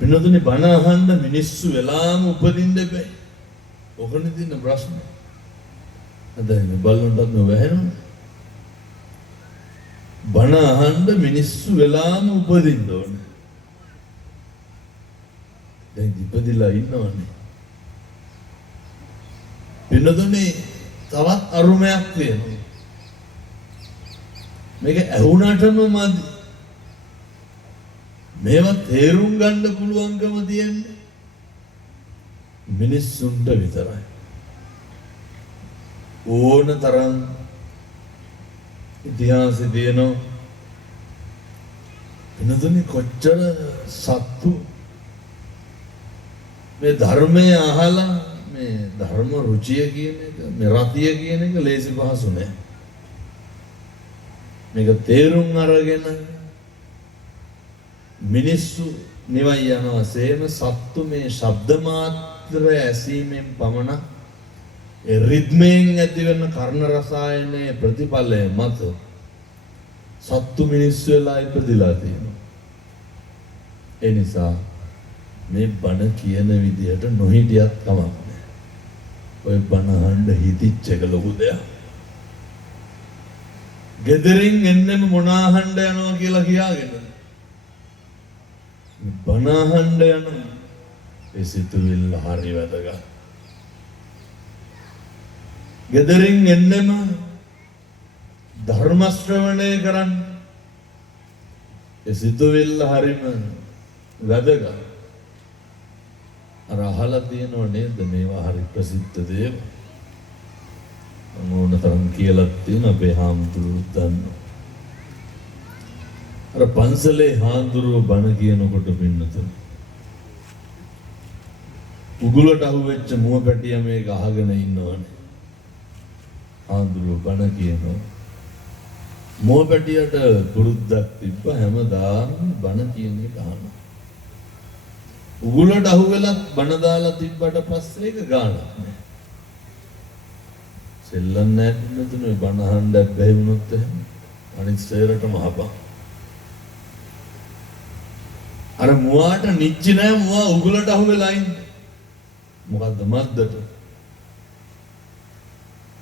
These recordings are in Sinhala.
පින්නතුනේ බණ අහන්න මිනිස්සු වෙලාම උපදින්න බෑ. ඔකනේ තියෙන ප්‍රශ්නේ. අද බලන්නත් නොවැහෙනවා. බණ අහන්න මිනිස්සු වෙලාම උපදින්න ඕනේ. දැන් ඉපදිලා ඉන්නවනේ. පින්නතුනේ තවත් අරුමයක් තියෙනවා. මේක ඇහුණාටම මදි. මේවා තේරුම් ගන්න පුළුවන්කම තියෙන්නේ මිනිස්සුන්ට විතරයි. ඕන තරම් ඉතිහාසෙ තියෙනවා. එනදනේ කොච්චර සත්තු මේ ධර්මය අහලා මේ ධර්ම රුචිය කියන එක මේ රතිය කියන එක ලේසි පහසු නෑ. මේක තේරුම් අරගෙන මිනිස්සු නිවන් යනවා සේම සත්තු මේ ශබ්ද මාත්‍ර ඇසීමෙන් පමණ ඒ රිද්මයෙන් ඇතිවෙන කර්ණ රසායනයේ ප්‍රතිඵලය මත සත්තු මිනිස්සු වෙලා ඉපදිලා තියෙනවා. ඒ නිසා මේ බණ කියන විදියට නොහිටියත් කමක් නැහැ. ඔය බණ අහන්න හිතිච්ච එක ලොකු දෙයක්. ගෙදරින් එන්නෙම මොන අහන්න යනවා කියලා කියාගෙන බණ අහන්න යන ඒ සිතුවිල්ල හරි වැදගත්. ගෙදරින් එන්නෙම ධර්ම ශ්‍රවණය කරන්න ඒ සිතුවිල්ල හරිම වැදගත්. අර අහලා තියෙනව නේද මේවා හරි ප්‍රසිද්ධ දේවල්. ඕන තරම් කියලා තියෙන අපේ හාමුදුරුවෝ දන්නවා. අර පන්සලේ හාමුදුරුවෝ බණ කියනකොට පින්නතුන් උගුලට අහුවෙච්ච මුව පැටිය මේක අහගෙන ඉන්නවනේ. හාමුදුරුවෝ බණ කියනවා. මුව පැටියට පුරුද්දක් තිබ්බ හැමදාම බණ කියන එක අහනවා. උගුලට අහුවෙලත් බණ දාලා තිබ්බට පස්සේ ඒක ගානක් නෑ. සෙල්ලම් නෑ පින්නතුනේ බණ අහන්න බැහැ වුණොත් එහෙම අනිත් සේරටම අහපන්. අර මුවාට නිච්චි නෑ මුවා උගුලට අහුවෙලා ඉන්නේ. මොකද්ද මද්දට.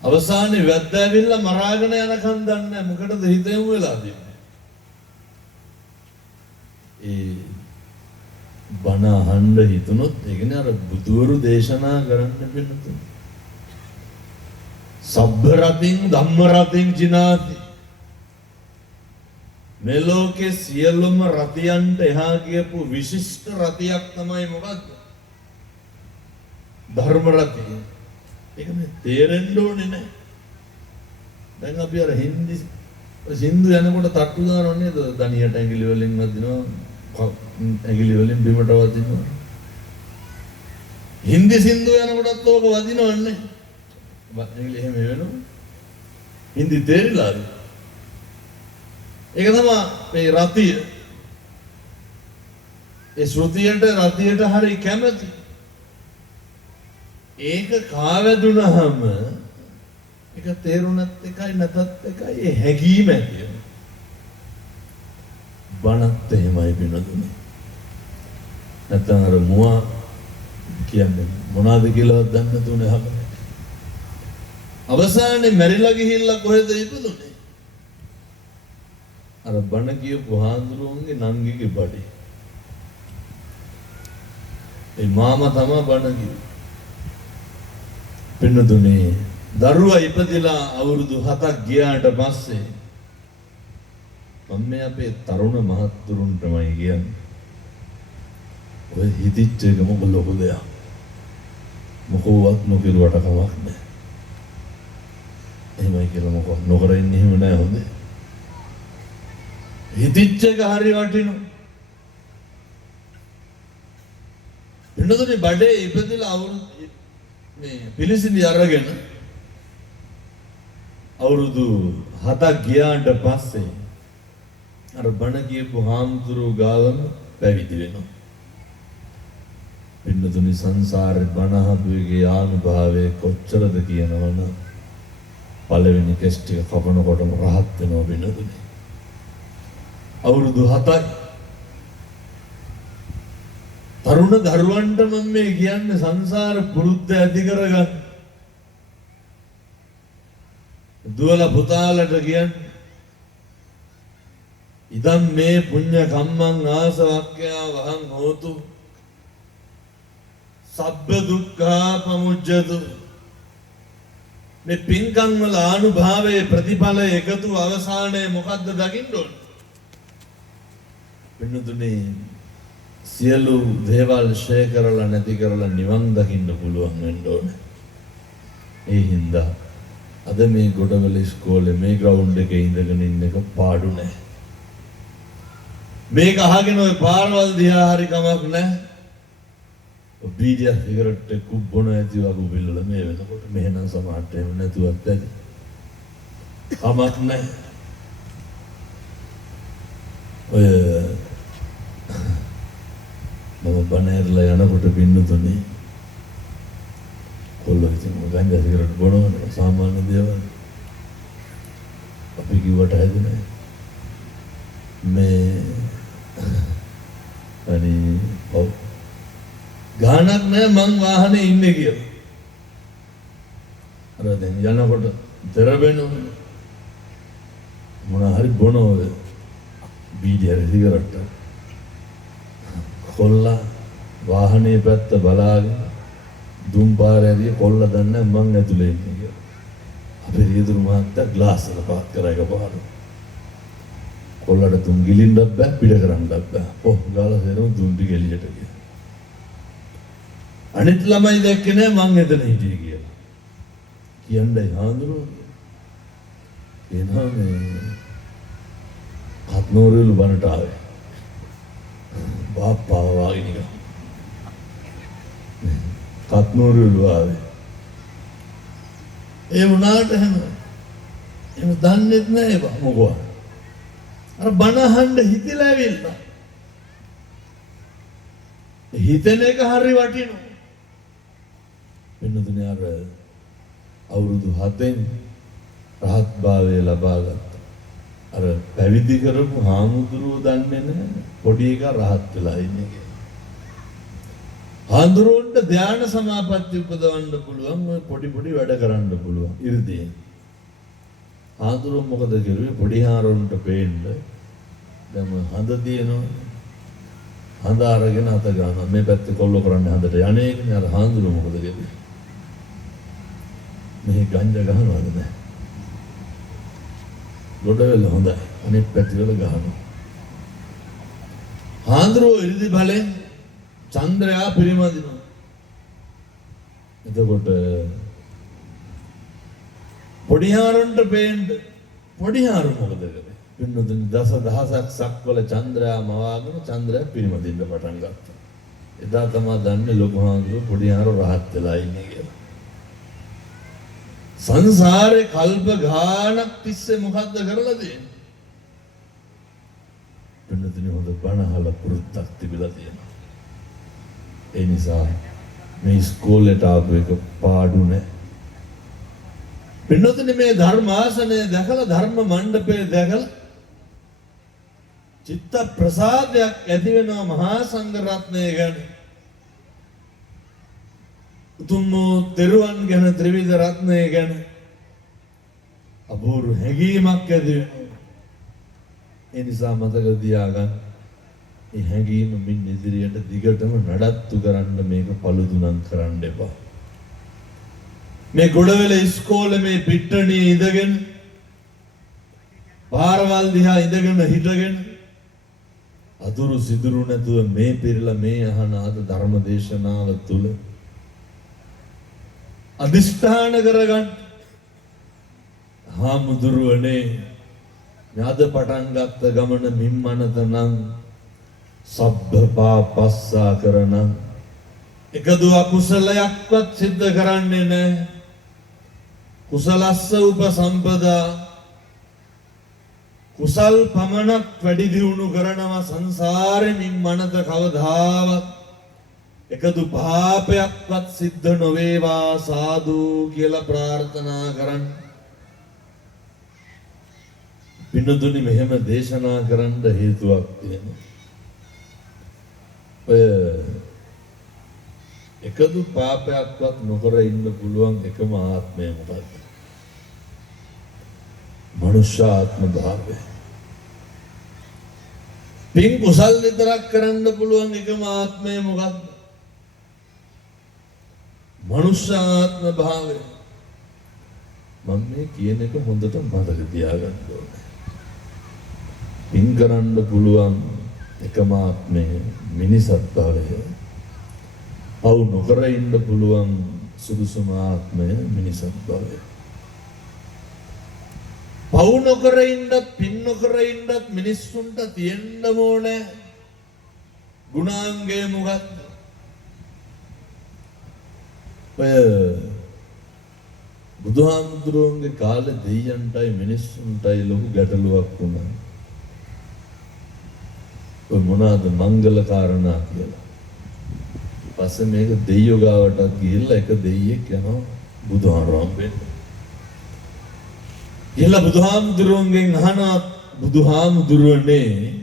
අවසානයේ වැද්ද ඇවිල්ලා මරාගෙන යනකන් දන්නේ මොකටද හිත යමු වෙලා තින්නේ. ඒ බණ අහන්න හිතුනොත් ඒ කියන්නේ අර බුදුවරු දේශනා කරන්න පින්නතුනේ. සබ්බ රතින් ධම්ම රතින් ජිනාති. මේ ලෝකේ සියලුම රතියන්ට එහා ගියපු විශිෂ්ට රතියක් තමයි මොකක්ද? ධර්ම රතිය. ඒක මේ තේරෙන්න ඕනේ නැහැ. දැන් අපි අර හින්දි සින්දු යනකොට තට්ටු දානව නේද? දණියට ඇඟිලි වලින් වදිනවා, ඇඟිලි වලින් බිමට වදිනවා. හින්දි සින්දු යනකොටත් ඕක වදිනවන්නේ. ඇඟිලි එහෙම වෙනවා. හින්දි තේරිලාද? ඒක තමයි මේ රතිය. ඒ ශ්‍රුතියට රතියට හරි කැමති. ඒක කාවැදුනහම ඒක තේරුණත් එකයි නැතත් එකයි ඒ හැඟීම ඇති වෙනවා. බණත් එහෙමයි වෙනදුනේ. නැත්නම් අර මුවා කියන්නේ මොනවද කියලාවත් දන්නේ නැතුනේ අහගෙන. අවසානයේ මැරිලා ගිහිල්ලා කොහෙද ඉපදුනේ? අර බණ කියපු හාමුදුරුවන්ගේ නංගිගේ බඩේ. ඒ මාමා තමයි බණ කිව්වේ. පින්නතුනේ දරුවා ඉපදිලා අවුරුදු 7ක් ගියාට පස්සේ මම අපේ තරුණ මහත්තුරුන්ටමයි කියන්නේ. ඔය හිතිච්ච එක මොකද ලොකු දෙයක්. මොකවත් නොකිරුවට කමක් නැහැ. එහෙමයි කියලා මොකක් නොකර ඉන්නේ එහෙම නෑ හොඳේ. හිතිච්ච එක හරි වටිනවා. පින්නතුනේ බඩේ ඉපදිලා අවුරුදු මේ පිළිසිඳි අරගෙන අවුරුදු 7ක් ගියාට පස්සේ අර බණ කියපු හාමුදුරුවෝ ගාවම පැවිදි වෙනවා. පින්නතුනේ සංසාරේ බණ අහපුවේගේ ආනුභාවය කොච්චරද කියනවනම් පළවෙනි කෙස් ටික කපනකොටම රහත් වෙනවා පින්නතුනේ. අවුරුදු 7යි තරුණ දරුවන්ට මම මේ කියන්නේ සංසාර පුරුද්ද ඇති කරගන්න. දුවල පුතාලට කියන්නේ ඉදම් මේ පුඤ්ඤ කම්මං ආසවක්ඛ්‍යා වහං හෝතු සබ්බ දුක්ඛා පමුජ්ජතු. මේ පින්කම් වල ආනුභාවයේ ප්‍රතිඵල එකතු අවසානයේ මොකද්ද දකින්න ඕන? වෙනදුනේ සියලු දේවල් ෂේ කරලා නැති කරලා නිවන් දකින්න පුළුවන් වෙන්න ඕන. ඒ හින්දා අද මේ ගොඩවල ඉස්කෝලේ මේ ග්‍රවුන්ඩ් එකේ ඉඳගෙන ඉන්න එක පාඩු නෑ. මේක අහගෙන ඔය පාරවල් දිහා හරි කමක් නෑ. බීඩිය සිගරට් එක බොන ඇති වගේ බිල්ලල මේ වෙනකොට මෙහෙනම් සමහරට එහෙම නැතුවත් ඇති. කමක් නෑ. ඔය මම බණහැරලා යනකොට පින්නතුනේ කොල්ලෝ ඉතින් ගංජා සිගරට් බොනවා සාමාන්‍ය දේවල්. අපි කිව්වට හැදුනේ මේ අනි ඔව් ගානක් නෑ මං වාහනේ ඉන්නේ කියලා. අර දැන් යනකොට දරබෙනවා මොන හරි බොනෝද බීඩිය සිගරට් කොල්ලා වාහනේ පැත්ත බලාගෙන දුම් පාරේදී කොල්ල දන්නේ මං ඇතුලේ ඉන්නේ කියලා. අපේ රියදුරු මහත්තයා ග්ලාස් එක පාත් කරා එකපාරට. කොල්ලට තුන් ගිලින්නත් බෑ පිට කරන්නත් බෑ. ඔහ් ගාලා දෙනවා දුම් ටික එළියට ගියා. අනිත් ළමයි දැක්කේ නෑ මං එතන හිටියේ කියලා. කියන්නේ හාඳුනෝ. එනවා මේ කත්නෝරෙලු බනට ආවේ. बापा वागी निका කත්නෝරෙලු ආවේ. ඒ වුණාට එහෙම දන්නේත් නෑ මොකෝ. අර බණ අහන්න හිතලා ඇවිල්ලා. හිතන එක හරි වටිනවා. වෙනදුනේ අර අවුරුදු 7න් රහත් භාවය ලබා ගත්තා. අර පැවිදි කරපු හාමුදුරුවෝ දන්නේ නැහැ පොඩි එකා රහත් වෙලා ඉන්නේ කියලා. හාමුදුරුවන්ට ධානය සමාපatti උපදවන්න පුළුවන් ඔය පොඩි පොඩි වැඩ කරන්න පුළුවන් ඉර්ධියෙන්. හාමුදුරුවෝ මොකද කරුවේ පොඩි හාරුන්ට පේන්න දැන් හඳ දිනනවා. හඳ අරගෙන අත ගන්නවා මේ පැත්තේ කොල්ල කරන්නේ හඳට යන්නේනේ. අර හාමුදුරුවෝ මොකද කරුවේ මේ ගංජා ගහනවද නැහැ. ගොඩවල හොඳයි අනිත් පැතිවල ගහනවා. හාමුදුරුවෝ ඉරිදි බලෙන් චන්ද්‍රයා පිරිමදිනවා. එතකොට පොඩිහාරන්ට පේන්න පොඩිහාරු මොකද කරේ? පින්නතුනි දස දහසක් සක්වල චන්ද්‍රයා මවාගෙන චන්ද්‍රයා පිරිමදින්න පටන් ගත්තා. එදා තමයි දන්නේ ලොකු හාමුදුරුවෝ පොඩිහාරු රහත් වෙලා ඉන්නේ කියලා. සංසාරේ කල්ප ගානක් තිස්සේ මොකද්ද කරලා තියෙන්නේ? පින්නතුනි හොඳ බණ අහලා පුරුද්දක් තිබිලා තියෙනවා. ඒ නිසා මේ ඉස්කෝලේට ආපු එක පාඩු නෑ. පින්නතුනි මේ ධර්මාසනය දැකලා ධර්ම මණ්ඩපය දැකලා චිත්ත ප්‍රසාදයක් ඇති වෙනවා මහා සංඝ රත්නය ගැන. උතුම් තෙරුවන් ගැන ත්‍රිවිධ රත්නය ගැන අපූර්ව හැඟීමක් ඇති වෙනවා. ඒ නිසා මතක තියාගන්න මේ හැඟීම මින් ඉදිරියට දිගටම නඩත්තු කරන්න මේක පළුදුනම් කරන්න එපා. මේ ගොඩවැල ඉස්කෝලේ මේ පිට්ටනියේ ඉඳගෙන පාරවල් දිහා ඉඳගෙන හිටගෙන අතුරු සිදුරු නැතුව මේ පිරලා මේ අහන ආද ධර්ම දේශනාව තුල අදිෂ්ඨාන කරගන්න. හාමුදුරුවනේ ඥාද පටන් ගත්ත ගමන මිම්මනත නම් සබ්බ පාපස්සා කරන එකදු අකුසලයක්වත් සිද්ධ කරන්නේ නැහැ. කුසලස්ස උපසම්පදා කුසල් පමණක් වැඩි දියුණු කරනවා සංසාරේ මිම්මනත කවදාවත් එකදු පාපයක්වත් සිද්ධ නොවේවා සාදු කියලා ප්‍රාර්ථනා කරන්න. පින්නතුනි මෙහෙම දේශනා කරන්න හේතුවක් තියෙනවා. ඔය එකදු පාපයක්වත් නොකර ඉන්න පුළුවන් එකම ආත්මය මොකක්ද? මනුෂ්‍ය ආත්ම භාවය. පින් කුසල් විතරක් කරන්න පුළුවන් එකම ආත්මය මොකක්ද? මනුෂ්‍ය ආත්ම භාවය. මම මේ කියන එක හොඳට මතක තියාගන්න ඕනේ. පින් කරන්න පුළුවන් එකම ආත්මය මිනිසත් භාවය. පව් නොකර ඉන්න පුළුවන් සුදුසුම ආත්මය මිනිසත් භාවය. පව් නොකර ඉන්නත් පින් නොකර ඉන්නත් මිනිස්සුන්ට තියෙන්න ඕනේ ගුණාංගය මොකක්ද? බුදුහාමුදුරුවන්ගේ කාලේ දෙයියන්ටයි මිනිස්සුන්ටයි ලොකු ගැටලුවක් වුණා. ඔය මොනවාද මංගල කාරණා කියලා. පස්සේ මේක දෙයියෝ ගාවට ගිහිල්ලා එක දෙයියෙක් යනවා බුදුහාමුදුරුවෝ වෙන්න. ගිහිල්ලා බුදුහාමුදුරුවන්ගෙන් අහනවා බුදුහාමුදුරුවනේ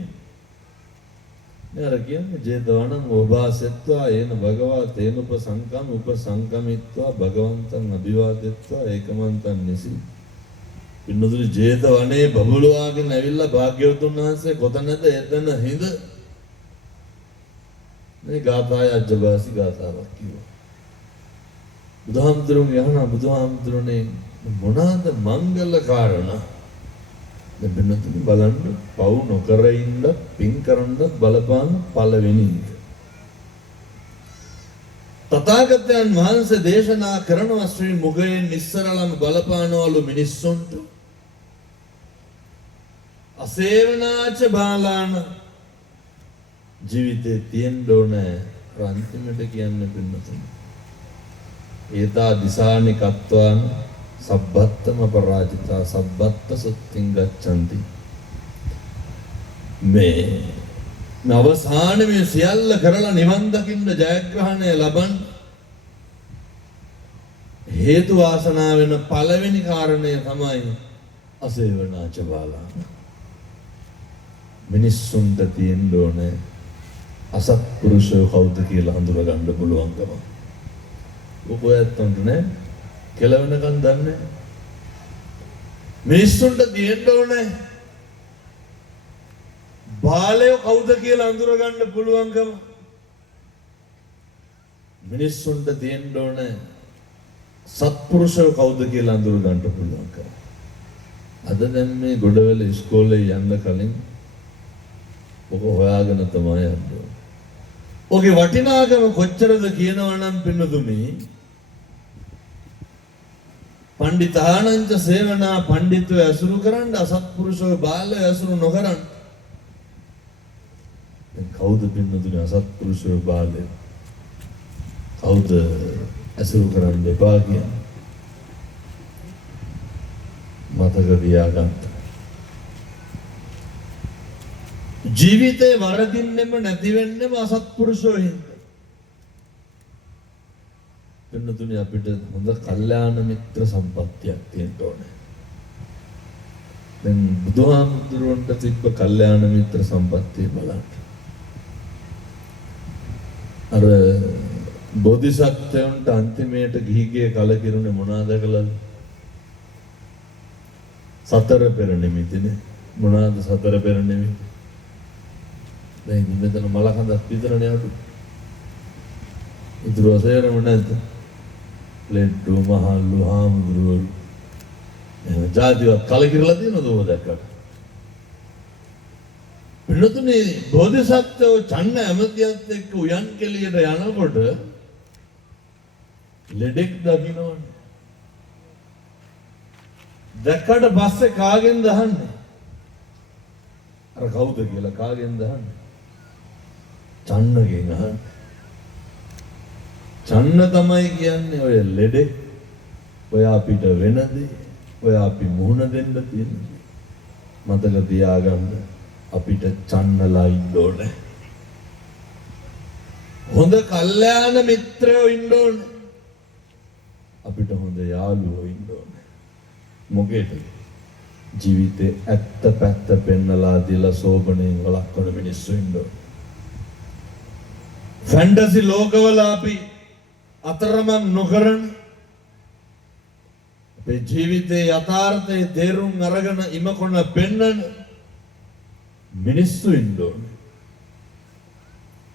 නේද කියන්නේ ජේතවනං ඕභාසෙත්වා ඒන භගවා තේන උපසංකමිත්වා භගවන්තං අභිවාදෙත්වා ඒකමන්තං නිසි. පින්නතුනි ජේතවනේ බබළුවාගෙන ඇවිල්ලා භාග්‍යවතුන් වහන්සේ කොතනද එතන හිඳ මේ ගාථාය අජ්ජබාසි ගාථාවක් කිව්වා. බුදුහාමුදුරුවෝ යහනා බුදුහාමුදුරනේ මොනවාද මංගල කාරණා? දැන් පින්නතුනි බලන්න පව් නොකර ඉන්න පින් කරන්න බලපාන පළවෙනි එක. තථාගතයන් වහන්සේ දේශනා කරනවා ශ්‍රී මුගයෙන් ඉස්සරලම බලපානවලු මිනිස්සුන්ට අසේවනාච බාලාන ජීවිතේ තියෙන්න ඕනේ අන්තිමට කියන්නේ පින්නතුනි ඒතා දිසානි කත්වාන සබ්බත්තම පරාජිතා සබ්බත්ත සුත්තිං ගච්ඡanti මේ අවසානයේ මේ සියල්ල කරලා නිවන් දකින්න ජයග්‍රහණය ලබන්න හේතු වාසනා වෙන පළවෙනි කාරණය තමයි අසේවනාච බාලා. මිනිස්සුන්ට තියෙන්න ඕනේ අසත්පුරුෂයෝ කවුද කියලා හඳුනා ගන්න පුළුවන්කම. ඔබයන්ට නෑ කෙලවෙනකන් දන්නේ. මිනිස්සුන්ට තියෙන්න ඕනේ බාලයෝ කවුද කියලා හඳුනා ගන්න පුළුවන්කම. මිනිස්සුන්ට තියෙන්න ඕනේ සත්පුරුෂයෝ කවුද කියලා හඳුනා ගන්න පුළුවන්කම. අද දැන් මේ ගොඩවැල ඉස්කෝලේ යන්න කලින් ඔක හොයාගෙන තමයි යන්නේ. ඔගේ වටිනාකම කොච්චරද කියනවා නම් පින්නතුනි පණ්ඩිතානංච සේවනා පණ්ඩිතව ඇසුරු කරන්න අසත්පුරුෂෝ බාලයෝ ඇසුරු නොකරන්න. දැන් කවුද පින්නතුනි අසත්පුරුෂෝ බාලයෝ කවුද ඇසුරු කරන්න එපා කියන්නේ? මතක තියාගන්න. ජීවිතේ වරදින්නෙම නැති වෙන්නෙම අසත්පුරුෂෝ හින්දා. පින්නතුනි අපිට හොඳ කල්යාණ මිත්‍ර සම්පත්තියක් තියෙන්න ඕනේ. දැන් බුදුහාමුදුරුවන්ට තිබ්බ කල්යාණ මිත්‍ර සම්පත්තිය බලන්න. අර බෝධිසත්වයන්ට අන්තිමේට ගිහිගේ කලකිරුනේ මොනවාද කළාද? සතර පෙර නිමිතිනේ. මොනවාද සතර පෙර නිමිති? දැන් මෙතන මලකඳක් විතරනේ අඩු. ඉතුරු අසේරම නැද්ද? ලෙඩ්ඩු මහල්ලු හාමුදුරුවෝ එහෙම ජාතිවත් කලකිරලා තියෙනවද ඔබ දැක්කට? පින්නතුනේ බෝධිසත්වෝ චන්න ඇමතියත් එක්ක උයන් කෙලියට යනකොට ලෙඩෙක් දකින්නවනේ. දැක්කට පස්සේ කාගෙන්ද අහන්නේ? අර කවුද කියලා කාගෙන්ද අහන්නේ? චන්නගෙන් අහන්නේ. චන්න තමයි කියන්නේ ඔය ලෙඩේ. ඔය අපිට වෙන දේ, ඔය අපි මුහුණ දෙන්න තියෙන දේ. මතක තියාගන්න අපිට චන්නලා ඉන්න ඕනේ. හොඳ කල්යාණ මිත්‍රයෝ ඉන්න ඕනේ. අපිට හොඳ යාළුවෝ ඉන්න ඕනේ. මොකේද? ජීවිතේ ඇත්ත පැත්ත පෙන්නලා දීලා සෝබණයෙන් වළක්වන මිනිස්සු ඉන්න ඕනේ. ෆැන්ටසි ලෝකවල අපි අතරමං නොකරන අපේ ජීවිතයේ යථාර්ථයේ තේරුම් අරගෙන ඉමකොන පෙන්නන මිනිස්සු ඉන්න ඕනේ.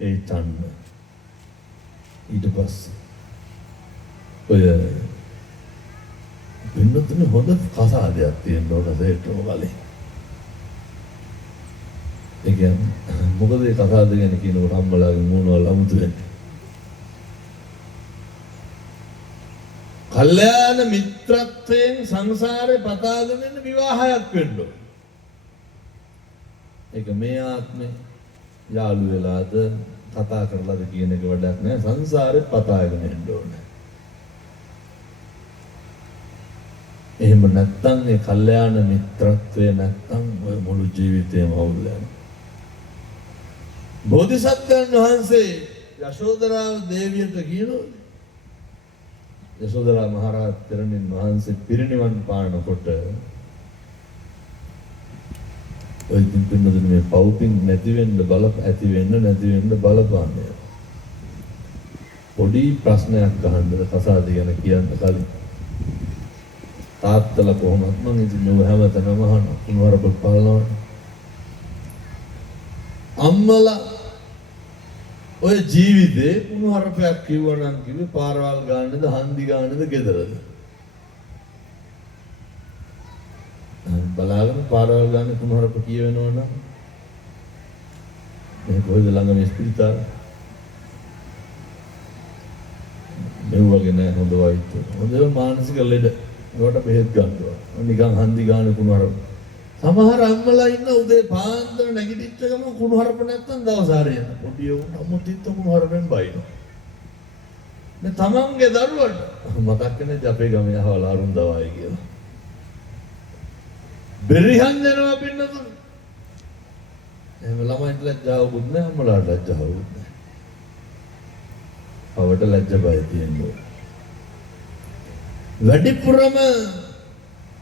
ඒ තන්න ඊට පස්සේ ඔය වෙනතුනේ හොඳ කසාදයක් තියෙන්න ඕන දෙයක්ම වලින්. ඒ කියන්නේ මොකද ඒ කසාද ගැන කියනකොට අම්මලාගේ මූණ වල අමුතු වෙන්නේ. කල්යාණ මිත්‍රත්වයෙන් සංසාරේ පතාගෙන යන විවාහයක් වෙන්න ඕන. ඒක මේ ආත්මේ යාළු වෙලාද කතා කරලාද කියන එක වැඩක් නෑ. සංසාරේ පතාගෙන යන්න ඕනේ. එහෙම නැත්තම් ඒ කල්යාණ මිත්‍රත්වය නැත්තම් ඔය මුළු ජීවිතේම අවුල් වෙනවා. බෝධිසත්වයන් වහන්සේ යශෝදරාව දේවියට කියනවා යශෝදරා මහරහත් තෙරණින් වහන්සේ පිරිනිවන් පානකොට ඔය දින්පින්නදුනේ මේ පවුපින් නැති වෙන්න ඇති වෙන්න නැති වෙන්න බලපාන්නේ. පොඩි ප්‍රශ්නයක් අහන්න කසාද ගැන කියන්න කලින් තාත්තලා කොහොමද මම ඉතින් මේ හැමතැනම අහන කුණුවරප පාලනවා. අම්මලා ඔය ජීවිතේ කුණුවරපයක් කිව්වනම් කිව්වේ පාරවල් ගන්නද හන්දි ගන්නද ගෙදරද? බලාගෙන පාරවල් ගන්න කුණුවරප කියවෙනවනම් මේ කොහෙද ළඟම ස්පිරිතාල? මේ වගේ නෑ හොඳ වෛද්‍ය. හොඳ මානසික ලෙඩ ඒකට බෙහෙත් ගන්නවා. නිකන් හන්දි ගන්න කුණුහරුප. සමහර අම්මලා ඉන්න උදේ පාන්දර නැගිටිච්ච ගමන් කුණුහරුප නැත්තම් දවස් හරියන. පොඩි උන් අමුතිත් කුණුහරුපෙන් බයිනවා. මේ තමන්ගේ දරුවට මතක් වෙන්නේ අපේ ගමේ අහවල අරුන්දවයි කියලා. බෙරිහන් දෙනවා පින්නතුන්. එහෙම ළමයින්ට ලැජ්ජාවකුත් නැහැ අම්මලාට ලැජ්ජාවකුත් නැහැ. අවට ලැජ්ජ බය තියෙනවා. වැඩිපුරම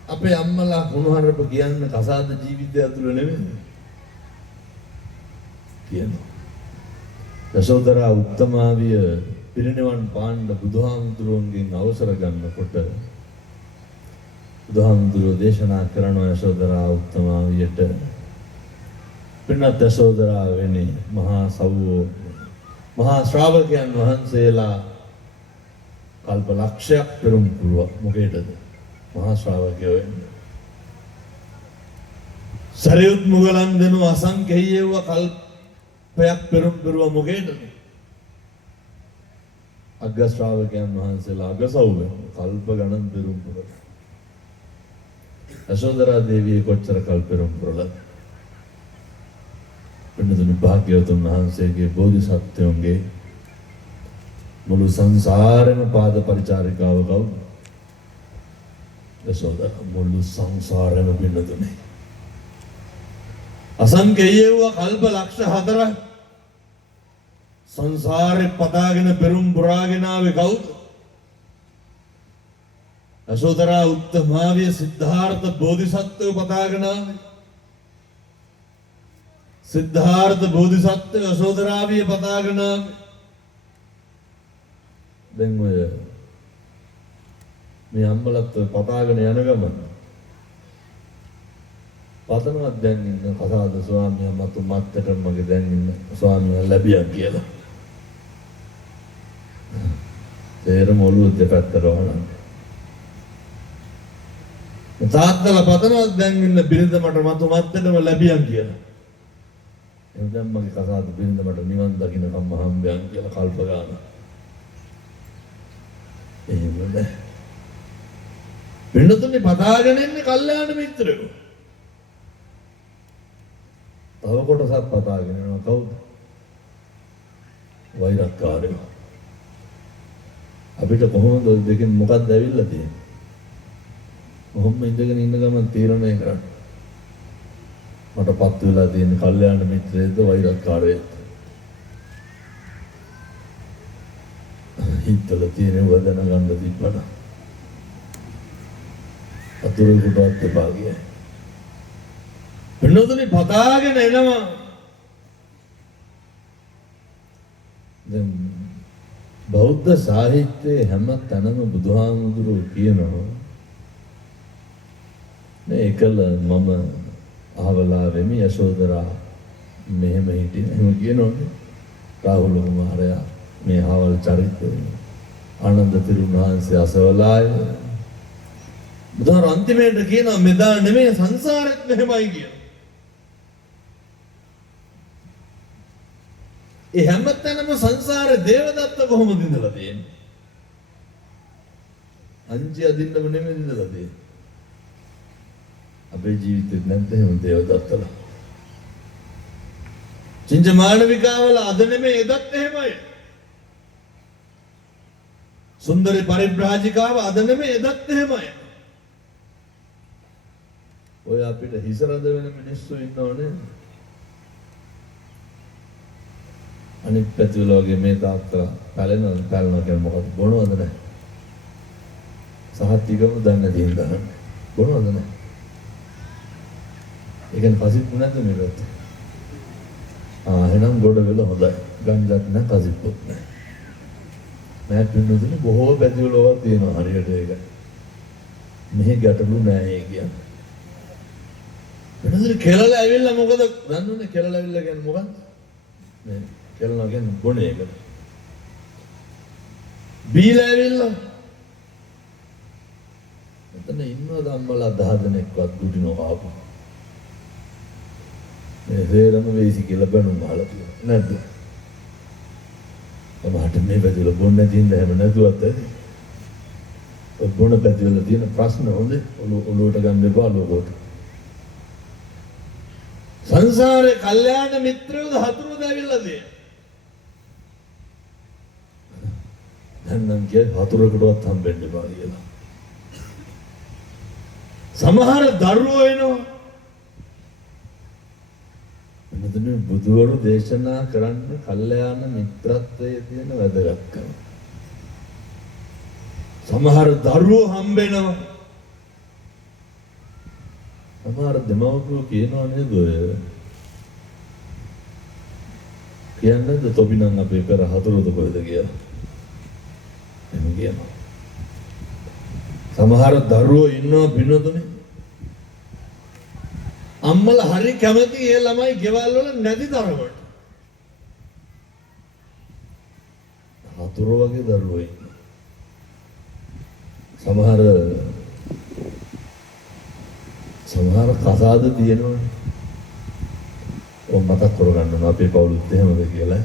අපේ අම්මලා කුණුහරුප කියන්නේ කසාද ජීවිතය ඇතුළේ නෙමෙයි. කියනවා. යශෝදරා උත්තමාවිය පිරිනිවන් පාන්න බුදුහාමුදුරුවන්ගෙන් අවසර ගන්නකොට බුදුහාමුදුරුවෝ දේශනා කරන යශෝදරා උත්තමාවියට පින්නත් යශෝදරා වෙන්නේ මහා ශ්‍රාවකයන් වහන්සේලා කල්ප ලක්ෂයක් පෙරම් පුරුව මොකේදද මහා ශ්‍රාවකයෝ වෙන්නේ. සරියුත් මුගලන් දෙනු අසංඛේයව කල්පයක් පෙරම් පුරුව මොකේදද? අග්ග ශ්‍රාවකයන් වහන්සේලා අගසව් කල්ප ගණන් පෙරම් පුරුව. යශෝදරා දේවිය කොච්චර කල් පෙරම් පුරුවද? පින්නතුනි භාග්‍යවතුන් වහන්සේගේ බෝධිසත්වයන්ගේ මුළු සංසාරෙම පාද පරිචාරිකාව කවුද? යශෝදරා. මුළු සංසාරෙම පින්නතුනි අසංඛේයව කල්ප ලක්ෂ 4 සංසාරේ පතාගෙන පෙරම් පුරාගෙන ආවේ කවුද? යශෝදරා උත්තමාවිය සිද්ධාර්ථ බෝධිසත්වය පතාගෙන ආවේ. සිද්ධාර්ථ බෝධිසත්වය යශෝදරාවිය පතාගෙන ආවේ. දැන් ඔය මේ අම්මලත් පතාගෙන යන ගමන පතනවත් දැන් ඉන්න කසාද ස්වාමියා මතු මත්තට මගේ දැන් ඉන්න ස්වාමියා ලැබියා කියලා. තේරම ඔළුව දෙපැත්තට වහනවා. තාත්තලා පතනවත් දැන් ඉන්න බිරිඳ මට මතු මත්තටම ලැබියා කියලා. එතෙන් මගේ කසාද බිරිඳ මට නිවන් දකින්නකම් හම්බයන් කියලා කල්ප ගන්නවා. එහෙම නෑ. පින්නතුනේ පතාගෙන ඉන්නේ කල්යාණ මිත්‍රයෝ. තව කොටසක් පතාගෙන යනවා කවුද? වෛරක්කාරයෝ. අපිට කොහොමද ඔය දෙකෙන් මොකක්ද ඇවිල්ලා තියෙන්නේ? කොහොම ඉඳගෙන ඉන්න ගමන් තීරණය කරන්න. මටපත් වෙලා තියෙන කල්යාණ මිත්‍රයේද වෛරක්කාරයේද? හිතල තියෙන වදන ගන්න දීපඩ. අතුරු කොටත් එපාගිය. පින්නතුනි පතාගෙන එනවා. දැන් බෞද්ධ සාහිත්‍යයේ හැම තැනම බුදුහාමුදුරුවෝ කියනවා මේ එකල මම අහවලා වෙමි යශෝදරා මෙහෙම හිටින එහෙම කියනෝනේ රාහුල කුමාරයා මේ හවල් චරිතය ආනන්ද තිරුණාංශය අසවලාය බුදුහාර අන්තිමේට කියනවා මෙදා නෙමෙයි සංසාරෙත් මෙහෙමයි කියන. ඒ හැමතැනම සංසාරේ දේවදත්ත කොහොමද ඉඳලා තියෙන්නේ? අංජි අදින්නම නෙමෙයි ඉඳලා තියෙන්නේ. අපේ ජීවිතේ නැත්නම් එහෙම දේවදත්තලා. චින්ජ මානවිකාවල අද නෙමෙයි එදත් එහෙමයි. සුන්දරි පරිබ්‍රාජිකාව අද නෙමෙයි එදත් එහෙමයි. ඔය අපිට හිස රඳ වෙන මිනිස්සු ඉන්නවනේ. අනිත් පැතිවල වගේ මේ තාත්තා පැලනවා කියන්නේ මොකද බොනවද නැහැ. සහතිකම දන්නේ තියෙන ගන්න. බොනවද නැහැ. ඒ කියන්නේ පසිප්පු නැද්ද මේ පැත්තේ? එහෙනම් ගොඩ වෙල හොඳයි. ගංජත් නැහැ පසිප්පුත් නැහැ. මෑ පින්නුදුනේ බොහෝ පැතිවල වගේ තියෙනවා හරියට ඒක. මෙහි ගැටලු නැහැ ඒ කියන්නේ. වෙනදට කෙලල ඇවිල්ලා මොකද දන්නවනේ කෙලල ඇවිල්ලා කියන්නේ මොකක්ද? මේ කෙලනවා කියන්නේ බොන එක. බීලා ඇවිල්ලා මෙතන ඉන්නවද අම්මලා 10 දෙනෙක්වත් දුටි නොආපු. මේ හේරම වේසි කියලා බණුම් අහලා තියෙනවා නැද්ද? මට මේ පැතිවල බොන්න තියෙන හැම නැතුවත් ඇති. ඔය බොන පැතිවල තියෙන ප්‍රශ්න හොඳේ ඔලුවට ගන්න එපා ලෝකෝට. සංසාරේ කල්යාණ මිත්‍රයෝද හතුරුද ඇවිල්ලා තියෙන්නේ. දැන් නම් කිය හතුරකටවත් හම්බෙන්න එපා කියලා. සමහර දරුවෝ එනවා. එතන බුදුවරු දේශනා කරන්නේ කල්යාණ මිත්‍රත්වයේ තියෙන වැදගත්කම. සමහර දරුවෝ හම්බෙනවා. සමහර දෙමව්පියෝ කියනවා නේද ඔය කියන්නේ තොබිනම් අපේ පෙර හතුරුද කොහෙද කියලා. එහෙම කියනවා. සමහර දරුවෝ ඉන්නවා පින්නතුනේ. අම්මලා හරි කැමති ඒ ළමයි ගෙවල් වල නැති තරමට. හතුරු වගේ දරුවෝ ඉන්නවා. සමහර කසාද තියෙනවනේ. ඔය මතක් කරගන්න අපේ පවුලුත් එහෙමද කියලා.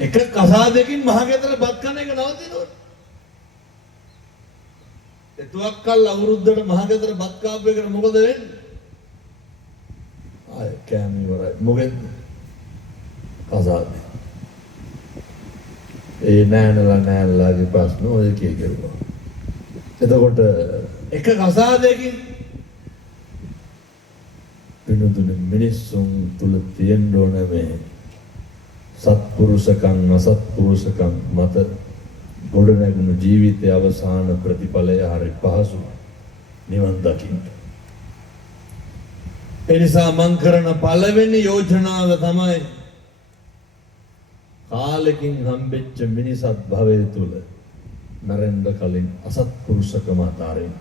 එක කසාදකින් මහගෙදර බත් කන එක නවතිනවා. එතුවක් කල් අවුරුද්දට මහගෙදර බත් කාපු එකට මොකද වෙන්නේ? ආය කෑම ඉවරයි. මොකෙන්ද? කසාදේ. ඒ නෑනලාගේ ප්‍රශ්න ඔය කියෙවුවා. එතකොට එක කසාදයකින් පිනුදුනේ මිනිස්සුන් තුල තියෙන්න ඕන මේ සත්පුරුෂකම් අසත්පුරුෂකම් මත ගොඩනැගුණු ජීවිතයේ අවසාන ප්‍රතිඵලය හරි පහසු නිවන් දකින්න. ඒ නිසා මං කරන පළවෙනි යෝජනාව තමයි කාලෙකින් හම්බෙච්ච මිනිසත් භවය තුල මරෙන්න කලින් අසත්පුරුෂකම අතාරින්න.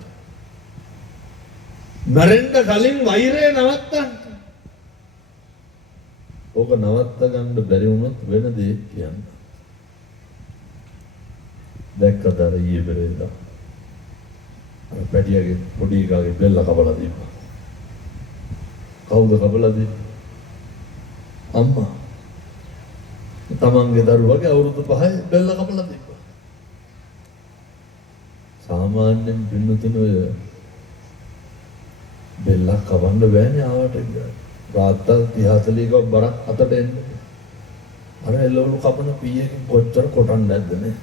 මරෙන්න කලින් වෛරය නවත්තන්න. ඕක නවත්ත ගන්න බැරි වුණොත් වෙන දෙයක් කියන්න. දැක්කද අර ඊයේ පෙරේදා අර පැටියගේ පොඩි එකාගේ බෙල්ල කපලා දීපා. කවුද කපලා දීපේ? අම්මා. තමන්ගේ දරුවගේ අවුරුදු 5 බෙල්ල කපලා දීපා. සාමාන්‍යයෙන් පින්නතුන ඔය බෙල්ල කවන්න බෑනේ ආවට රාත්‍රී 30-40ක බරක් අතට එන්නේ. අර එළවලු කපන පීයකින් කොච්චර කොටන්නේ නැද්ද නේ?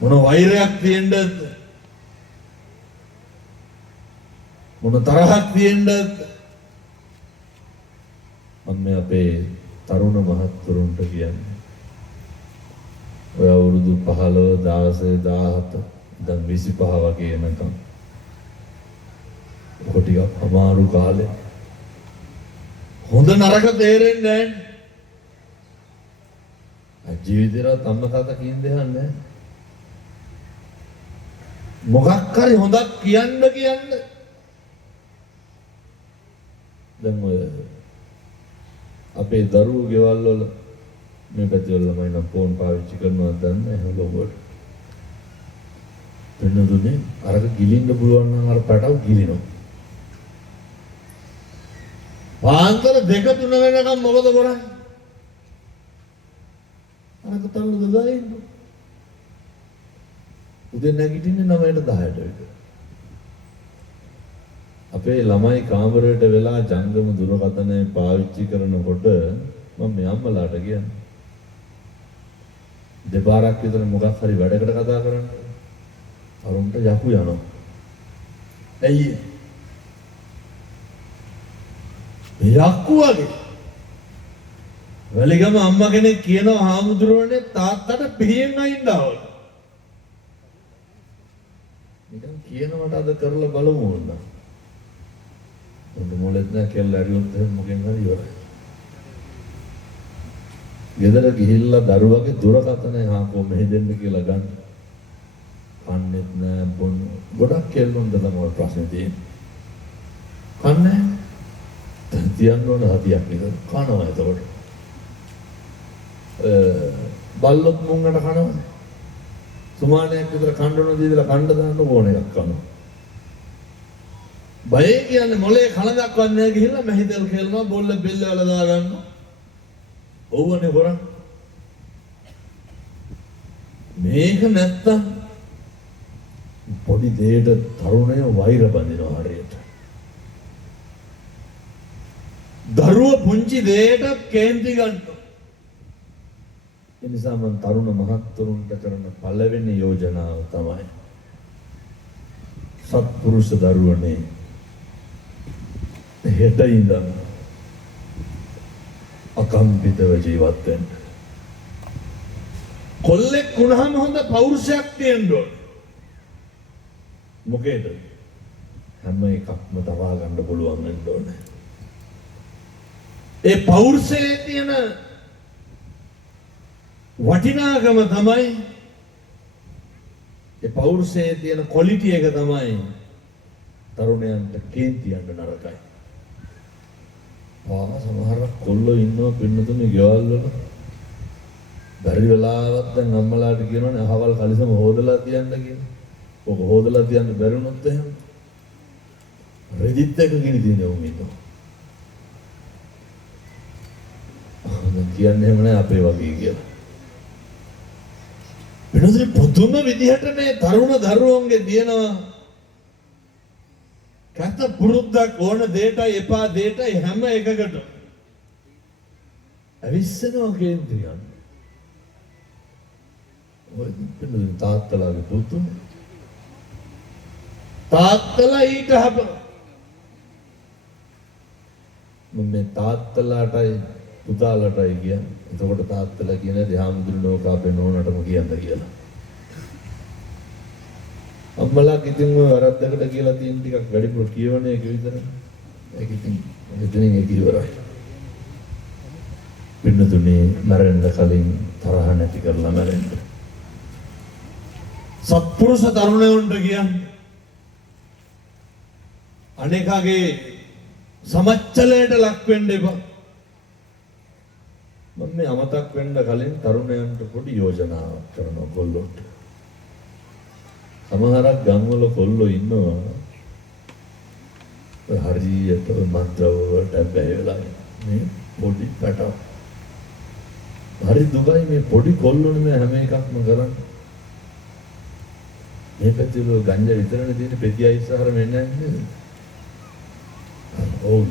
මොන වෛරයක් තියෙන්නද? මොන තරහක් තියෙන්නද? මම අපේ තරුණ මහත්තුරුන්ට කියන්නේ ඔය අවුරුදු 15 16 17 දැන් 25 වගේ එනකම් ඔක ටිකක් අමාරු කාලේ. හොඳ නරක තේරෙන්නේ නැහැ. ජීවිතේට අම්ම තාත්තා කියන දේ නැහැ. මොකක් හරි හොඳක් කියන්න. දැන් ඔය අපේ දරුවෝ ගෙවල් වල මේ පැතිවල ළමයි නම් ෆෝන් පාවිච්චි කරනවා දන්නේ නැහැ ලොකෝට. වෙනදුනේ අරක ගිලින්න පුළුවන් නම් අර පැටව ගිලිනවා. පාන්දර 2-3 වෙනකම් මොකද කරන්නේ? අරක තල්ලු දාලා ඉන්න. උදේ නැගිටින්නේ 9ට 10ට විතර. අපේ ළමයි කාමරයට වෙලා ජංගම දුරකථනය පාවිච්චි කරනකොට මම මේ අම්මලාට කියන්නේ දෙපාරක් විතර මොකක් හරි වැඩකට කතා කරන්න. අරුන්ට යකු යනවා. ඇයි? යකු වගේ. වැලිගම අම්මා කෙනෙක් කියනවා හාමුදුරුවනේ තාත්තට පිහින් අයින්න ඕන. නිකන් කියනවට අද කරලා බලමු ඕන. උන්ට මොලෙත් නැහැ කියලා ඇරියොත් එහෙනම් මොකෙන් හරි ඉවරයි. ගෙදර ගිහිල්ලා දරුවගේ දුරකථනය හාකෝ මෙහෙ දෙන්න කියලා ගන්න. කන්නේත් නෑ බොන්න. ගොඩක් කෙල්ලොන්ද තමයි ප්‍රශ්නේ තියෙන්නේ. කන්නේ දැන් තියන්න ඕන හතියක් විතර කනවා එතකොට. බල්ලොත් මුංගට කනවනේ. සුමානයක් විතර කන්න ඕන දීලා කන්න දාන්න ඕන එකක් කනවා. බය කියන්නේ මොලේ කලදක්වත් නැහැ ගිහිල්ලා මැහිතල් කෙල්ලනවා බොල්ල බෙල්ල වල දා ගන්නවා. ඕවනේ හොරන්. මේක නැත්තම් පොඩි දෙයට තරුණය වෛර බඳිනවා හරියට. දරුව පුංචි දෙයට කේන්ති ගන්නවා. ඒ නිසා මම තරුණ මහත්තුරුන්ට කරන පළවෙනි යෝජනාව තමයි සත්පුරුෂ දරුවනේ හෙට ඉඳන් අකම්පිතව ජීවත් වෙන්න. කොල්ලෙක් වුණාම හොඳ පෞරුෂයක් තියෙන්න ඕන. මොකේද? හැම එකක්ම තවා ගන්න පුළුවන් වෙන්න ඕනේ. ඒ පෞරුෂයේ තියෙන වටිනාකම තමයි ඒ පෞරුෂයේ තියෙන ක්වොලිටි එක තමයි තරුණයන්ට කේන්ති යන්න නරකයි. සමහර කොල්ලෝ ඉන්නවා පින්නතුනේ ගෙවල් වල බැරි වෙලාවක් දැන් අම්මලාට කියනවනේ අහවල් කලිසම හොදලා තියන්න කියලා. ඔක හොදලා තියන්න බැරි වුණොත් එහෙම රෙදිත් එක ගිනි දිනේ උන් ඉන්නවා. දැන් කියන්නේ එහෙම නෑ අපේ වගේ කියලා. වෙනදේ පුදුම විදිහට මේ තරුණ දරුවන්ගේ දිනනවා කත පුරුද්දක් ඕන දෙයටයි එපා දෙයටයි හැම එකකට අවිස්සනවා කේන්ති ගන්න. ඔය පිළිතුරු තාත්තලාගේ පුතු තාත්තලා ඊට හබ මේ තාත්තලාටයි පුතාලටයි කියන්නේ. එතකොට තාත්තලා කියන දෙහාමුදුරනෝ කාපේ නෝනටම කියන්න කියලා. අම්මලා කිතින් ඔය වැරද්දකට කියලා තියෙන ටිකක් වැඩිපුර කියවන එක විතරයි. ඒක ඉතින් එතනින් ඒක ඉවරයි. පින්නතුනේ මරන්න කලින් තරහ නැති කරලා මරන්න. සත්පුරුෂ තරුණයන්ට කියන්නේ අනේකගේ සමච්චලයට ලක් වෙන්න එපා. මම මේ අමතක් වෙන්න කලින් තරුණයන්ට පොඩි යෝජනාවක් කරනවා කොල්ලොන්ට. සමහරක් ගම්වල කොල්ලෝ ඉන්නවා හරියට මත්ද්‍රව්‍ය වලට බැහැලා මේ පොඩි පැටව. හරි දුකයි මේ පොඩි කොල්ලෝනේ මේ හැම එකක්ම කරන්නේ. මේ පැතිවල ගංජා විතරනේ තියෙන්නේ පෙතිය ඉස්සහර මෙන්නේ නේද? ඔව්.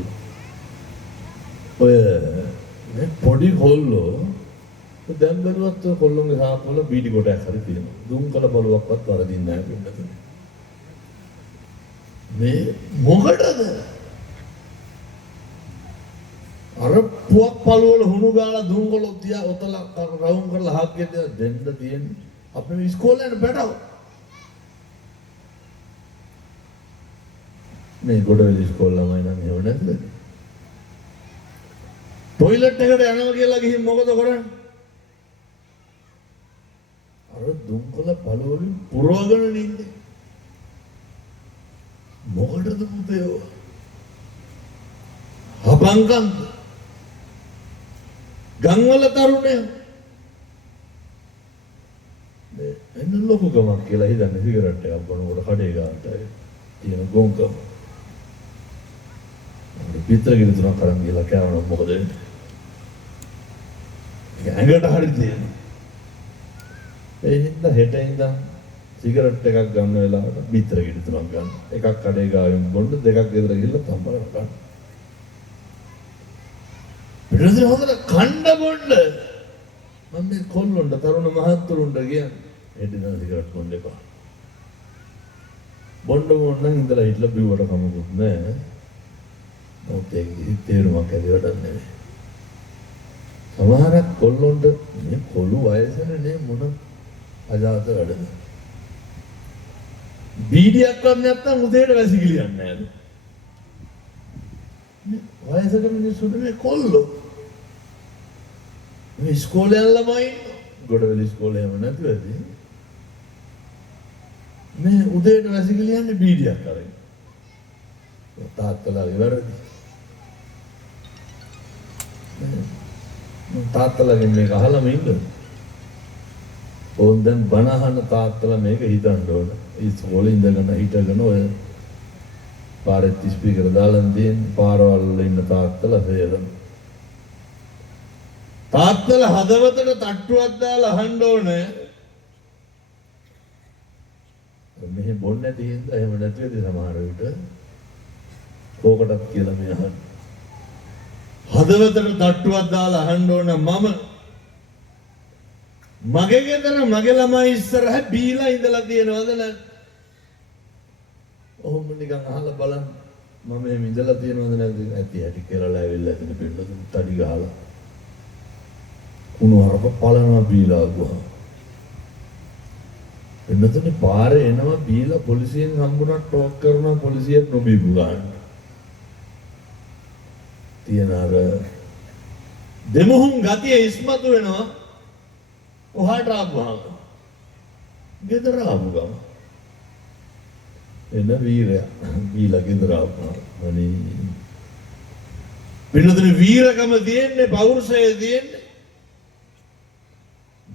ඔය මේ පොඩි කොල්ලෝ දැන් බැලුවත් කොල්ලොන්ගේ සාප්පවල බීඩි කොටයක් හරි තියෙනවා. දුම් කළ බලුවක්වත් වරදින්නේ නැහැ පින්නතුනේ. මේ මොකටද? අර පුවක් පළුවල හුණු ගාලා දුම් කොළ තියා ඔතල රවුම් කරලා හක්ගෙට දෙන්න තියෙන්නේ. අපේ ඉස්කෝලේ යන බඩව. මේ ගොඩවැලි ඉස්කෝල ළමයි නම් එහෙම නැද්ද? ටොයිලට් එකට යනවා කියලා ගිහින් මොකද කරන්නේ? දුම්කොළ පළවලින් පුරවගෙන ඉන්නේ. මොකටද පුතේ? හපංකම් ගම්වල තරුණයෝ එන්න ලොකු ගමක් කියලා හිතන්නේ සිගරට් එකක් බොනකොට කඩේ ගන්නට තියෙන ගොංකම. පිටර ගිනි තුනක් අරන් ගිහලා කෑවනම් මොකද වෙන්නේ? ඇඟට හරි තියෙනවා. ඒ හින්දා හෙට ඉඳන් සිගරට් එකක් ගන්න වෙලාවට පිටර ගිනි තුනක් ගන්න. එකක් කඩේ ගාවෙන් බොන්න, දෙකක් ගෙදර ගිහලා තම්බලා ගන්න. පිටරදී හොඳට කණ්ඩ බොන්න. මම මේ කොල්ලොන්ට තරුණ මහත්තුරුන්ට කියන්නේ හෙට ඉඳන් සිගරට් බොන්න එපා. බොන්න නම් ඉඳලා හිටලා බිව්වට කමකුත් නැහැ. මොකද ඒක තේරුමක් ඇති වැඩක් නෙවෙයි. සමහරක් කොල්ලොන්ට මේ කොළු වයසනේ නේ මොන අජාත වැඩද? බීඩියක්වත් නැත්තම් උදේට වැසිකිලියන්නේ නෑද? මේ වයසක මිනිස්සුන්ට මේ කොල්ලෝ මේ ඉස්කෝලේ යන ළමයි ගොඩවැලි ඉස්කෝලේ යම නැතුව ඇති. මේ උදේට වැසිකිලියන්නේ බීඩියක් අරගෙන. තාත්තලාගේ වැරදි. තාත්තලාගෙන් මේක අහලම ඉන්න. ඕන් දැන් බණ අහන තාත්තලා මේක හිතන්න ඕන. ඉස්කෝලේ ඉඳගෙන හිටගෙන ඔය පාරෙත් ස්පීකර් දාලා තියෙන පාරවල් වල ඉන්න තාත්තලා හේලන. තාත්තලා හදවතට තට්ටුවක් දාලා අහන්න ඕනේ. මෙහෙ බොන්නේ නැති හින්දා එහෙම නැති වෙදී සමහර විට කෝකටත් කියලා මේ අහන්න. හදවතට තට්ටුවක් දාලා අහන්න ඕන මගේ ගෙදර මගේ ළමයි ඉස්සරහ බීලා ඉඳලා තියෙනවද නැත්නම් ඔහොම නිකන් අහලා බලන්න මම එහෙම ඉඳලා තියෙනවද නැද්ද ඇති ඇටි කියලා ඇවිල්ලා එතන පිටුල තඩි ගහලා කුණු හරප පලනවා බීලා ගුවා එන්නතනේ පාරේ එනවා බීලා පොලිසියෙන් හම්බුණා ටෝක් කරනවා පොලිසියෙන් නොබීපු ගන්න තියෙන අර දෙමුහුම් ගතිය ඉස්මතු වෙනවා ඔහාට ආපුවාම ගෙදර ආපු ගම එන වීරයා බීලා ගෙදර ආපුවා අනේ පින්නතනේ වීරකම තියෙන්නේ පෞරුෂය තියෙන්නේ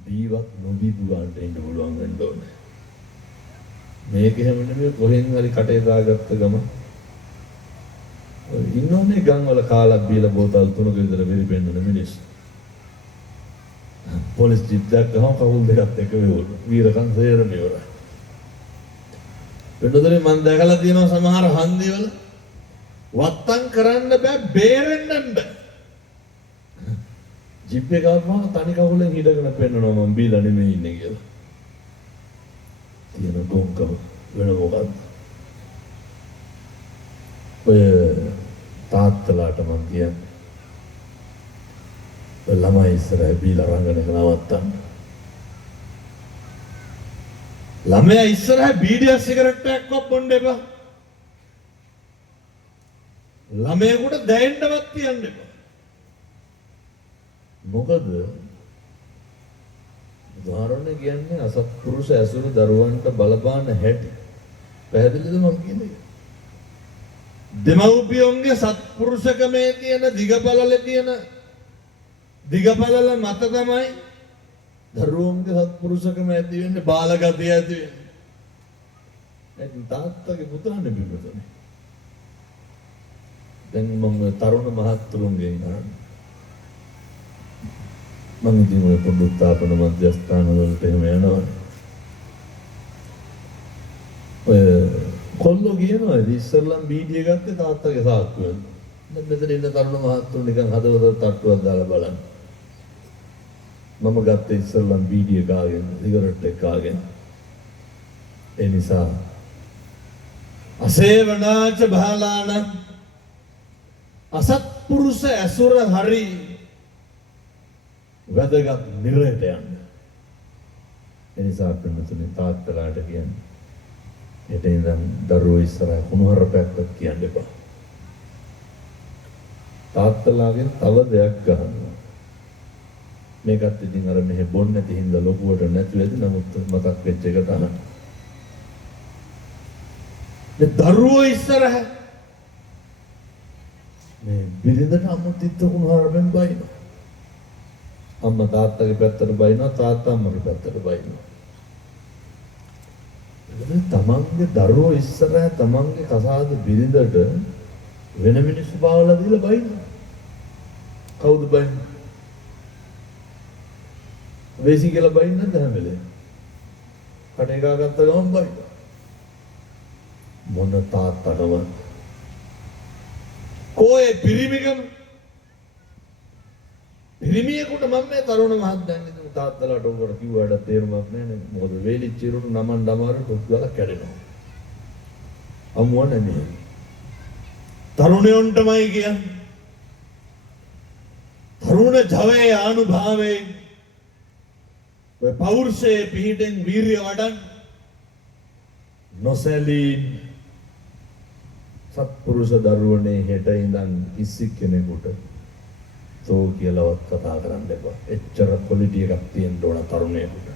බීවත් නොබීපු ගන්නට ඉන්න පුළුවන් වෙන්න ඕනේ මේක එහෙම නෙමෙයි කොහෙන් හරි කටේ දාගත්ත ගම ඉන්නෝනේ ගම් වල කාලා බීලා බෝතල් තුනක විතර වෙරිපෙන්නන මිනිස්සු පොලිස් ජීප් දැක්කම කවුල් දෙකක් එක වෙවුණු වීරකම් සේරම ඉවරයි. වෙනදනේ මම දැකලා තියෙනවා සමහර හන්දිවල වත්තම් කරන්න බෑ බේරෙන්න බෑ. ජීප් එක ගාවම තනි කවුලෙන් හිටගෙන පෙන්නනවා මම බීලා නෙමෙයි ඉන්නේ කියලා. තියෙන ගොංකම වෙන මොකක්ද? ඔය තාත්තලාට මම කියන්නේ ළමයි ඉස්සරහ බීලා රංගන එක නවත්තන්න. ළමයා ඉස්සරහ බීඩියක් සිගරට් එකක් බොන්න එපා. ළමයෙකුට දැනෙන්නවත් තියන්න එපා. මොකද උදාහරණ කියන්නේ අසත්පුරුෂ ඇසුරු දරුවන්ට බලපාන හැටි. පැහැදිලිද මම කියන්නේ? දෙමව්පියන්ගේ සත්පුරුෂකමේ තියෙන දිගපළලේ තියෙන දිගපළල මත තමයි දරුවන්ගේ සත්පුරුෂකම ඇති වෙන්නේ බාලගතිය ඇති වෙන්නේ. ඒක තාත්තගේ පුතානේ බිමතනේ. දැන් මම තරුණ මහත්තුරුන්ගෙන් අහන්නේ. මම ඉතින් ඔය පොදුත්තාපන මධ්‍යස්ථාන වලට එහෙම යනවා. ඔය කොල්ලෝ කියනවා ඉස්සරලම් බීඩිය ගත්තේ තාත්තගේ සාක්කුවෙන්. දැන් මෙතන ඉන්න තරුණ මහත්තුරු නිකන් හදවතට තට්ටුවක් දාලා බලන්න. මම ගත්තේ ඉස්සරලම් බීඩිය කාගෙන සිගරට් එක කාගෙන. ඒ නිසා අසේවනාච බහලාන අසත්පුරුෂ ඇසුර හරි වැදගත් නිරයට යන්න. ඒ නිසා පින්නතුනි තාත්තලාට කියන්නේ හෙට ඉඳන් දරුවෝ ඉස්සරහ කුණුහරුපයක් කියන්න එපා. තාත්තලාගෙන් තව දෙයක් ගන්නවා. මේකත් ඉතින් අර මෙහෙ බොන්න නැති හින්දා ලොකුවට නැති වෙද නමුත් මතක් වෙච්ච එකට අහන්න. මේ දරුවෝ ඉස්සරහ මේ බිරිඳට අමුතිත්ත කුණාරෙන් බයිනවා. අම්මා තාත්තගේ පැත්තට බයිනවා තාත්තා අම්මගේ පැත්තට බයිනවා. තමන්ගේ දරුවෝ ඉස්සරහ තමන්ගේ කසාද බිරිඳට වෙන මිනිස්සු බාවලා දීලා බයිනවා. කවුද බයින්නේ? වේසි කියලා බයින්නේ නැද්ද හැම වෙලේම? කට එකා ගත්ත ගමන් බයිනවා. මොන තාත්තටම කොයි පිරිමිකම පිරිමියෙකුට මම මේ තරුණ මහත්යන් ඉතින් තාත්තලාට උගර කිව්වට තේරුමක් නැහැ නේ. මොකද වේලිච්ච ඉරුට නමන් දමාරට උස්වල කැඩෙනවා. අම්මුව නෙමෙයි. තරුණයන්ටමයි කියන්නේ. තරුණ ජවයේ ආනුභාවයෙන් ඔය පෞරුෂයේ පිහිටෙන් වීරිය වඩන් නොසැලී සත්පුරුෂ දරුවනේ හෙට ඉඳන් කිසි කෙනෙකුට තෝ කියලාවත් කතා කරන්න එපා. එච්චර ක්වොලිටි එකක් තියෙන්න ඕන තරුණයෙකුට.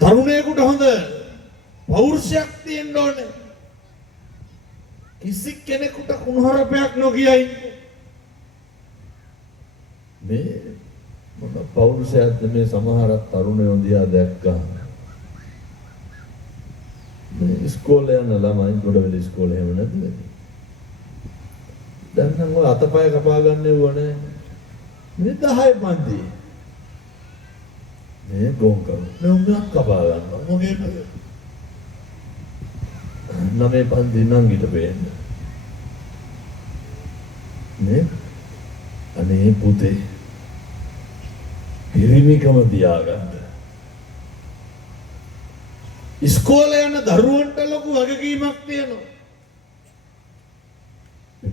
තරුණයෙකුට හොඳ පෞරුෂයක් තියෙන්න ඕනේ. කිසි කෙනෙකුට කුණුහරුපයක් නොකියයි. මේ මොන පෞරුෂයක්ද මේ සමහර තරුණයෝ දිහා දැක්කා. මේ ඉස්කෝලේ යන ළමයි ගොඩවැලි ඉස්කෝලේ හැම නැද්ද? දැන් නම් ඔය අතපය කපා ගන්න ඕනේ. මේ 10 පන්ති. මේ ගොංකම. නෝමයක් කපා ගන්නවා. මොකේද? 9 පන්ති නංගිට වෙන්න. මේ අනේ පුතේ පිරිමිකම තියාගන්න. ඉස්කෝලේ යන දරුවන්ට ලොකු වගකීමක් තියෙනවා.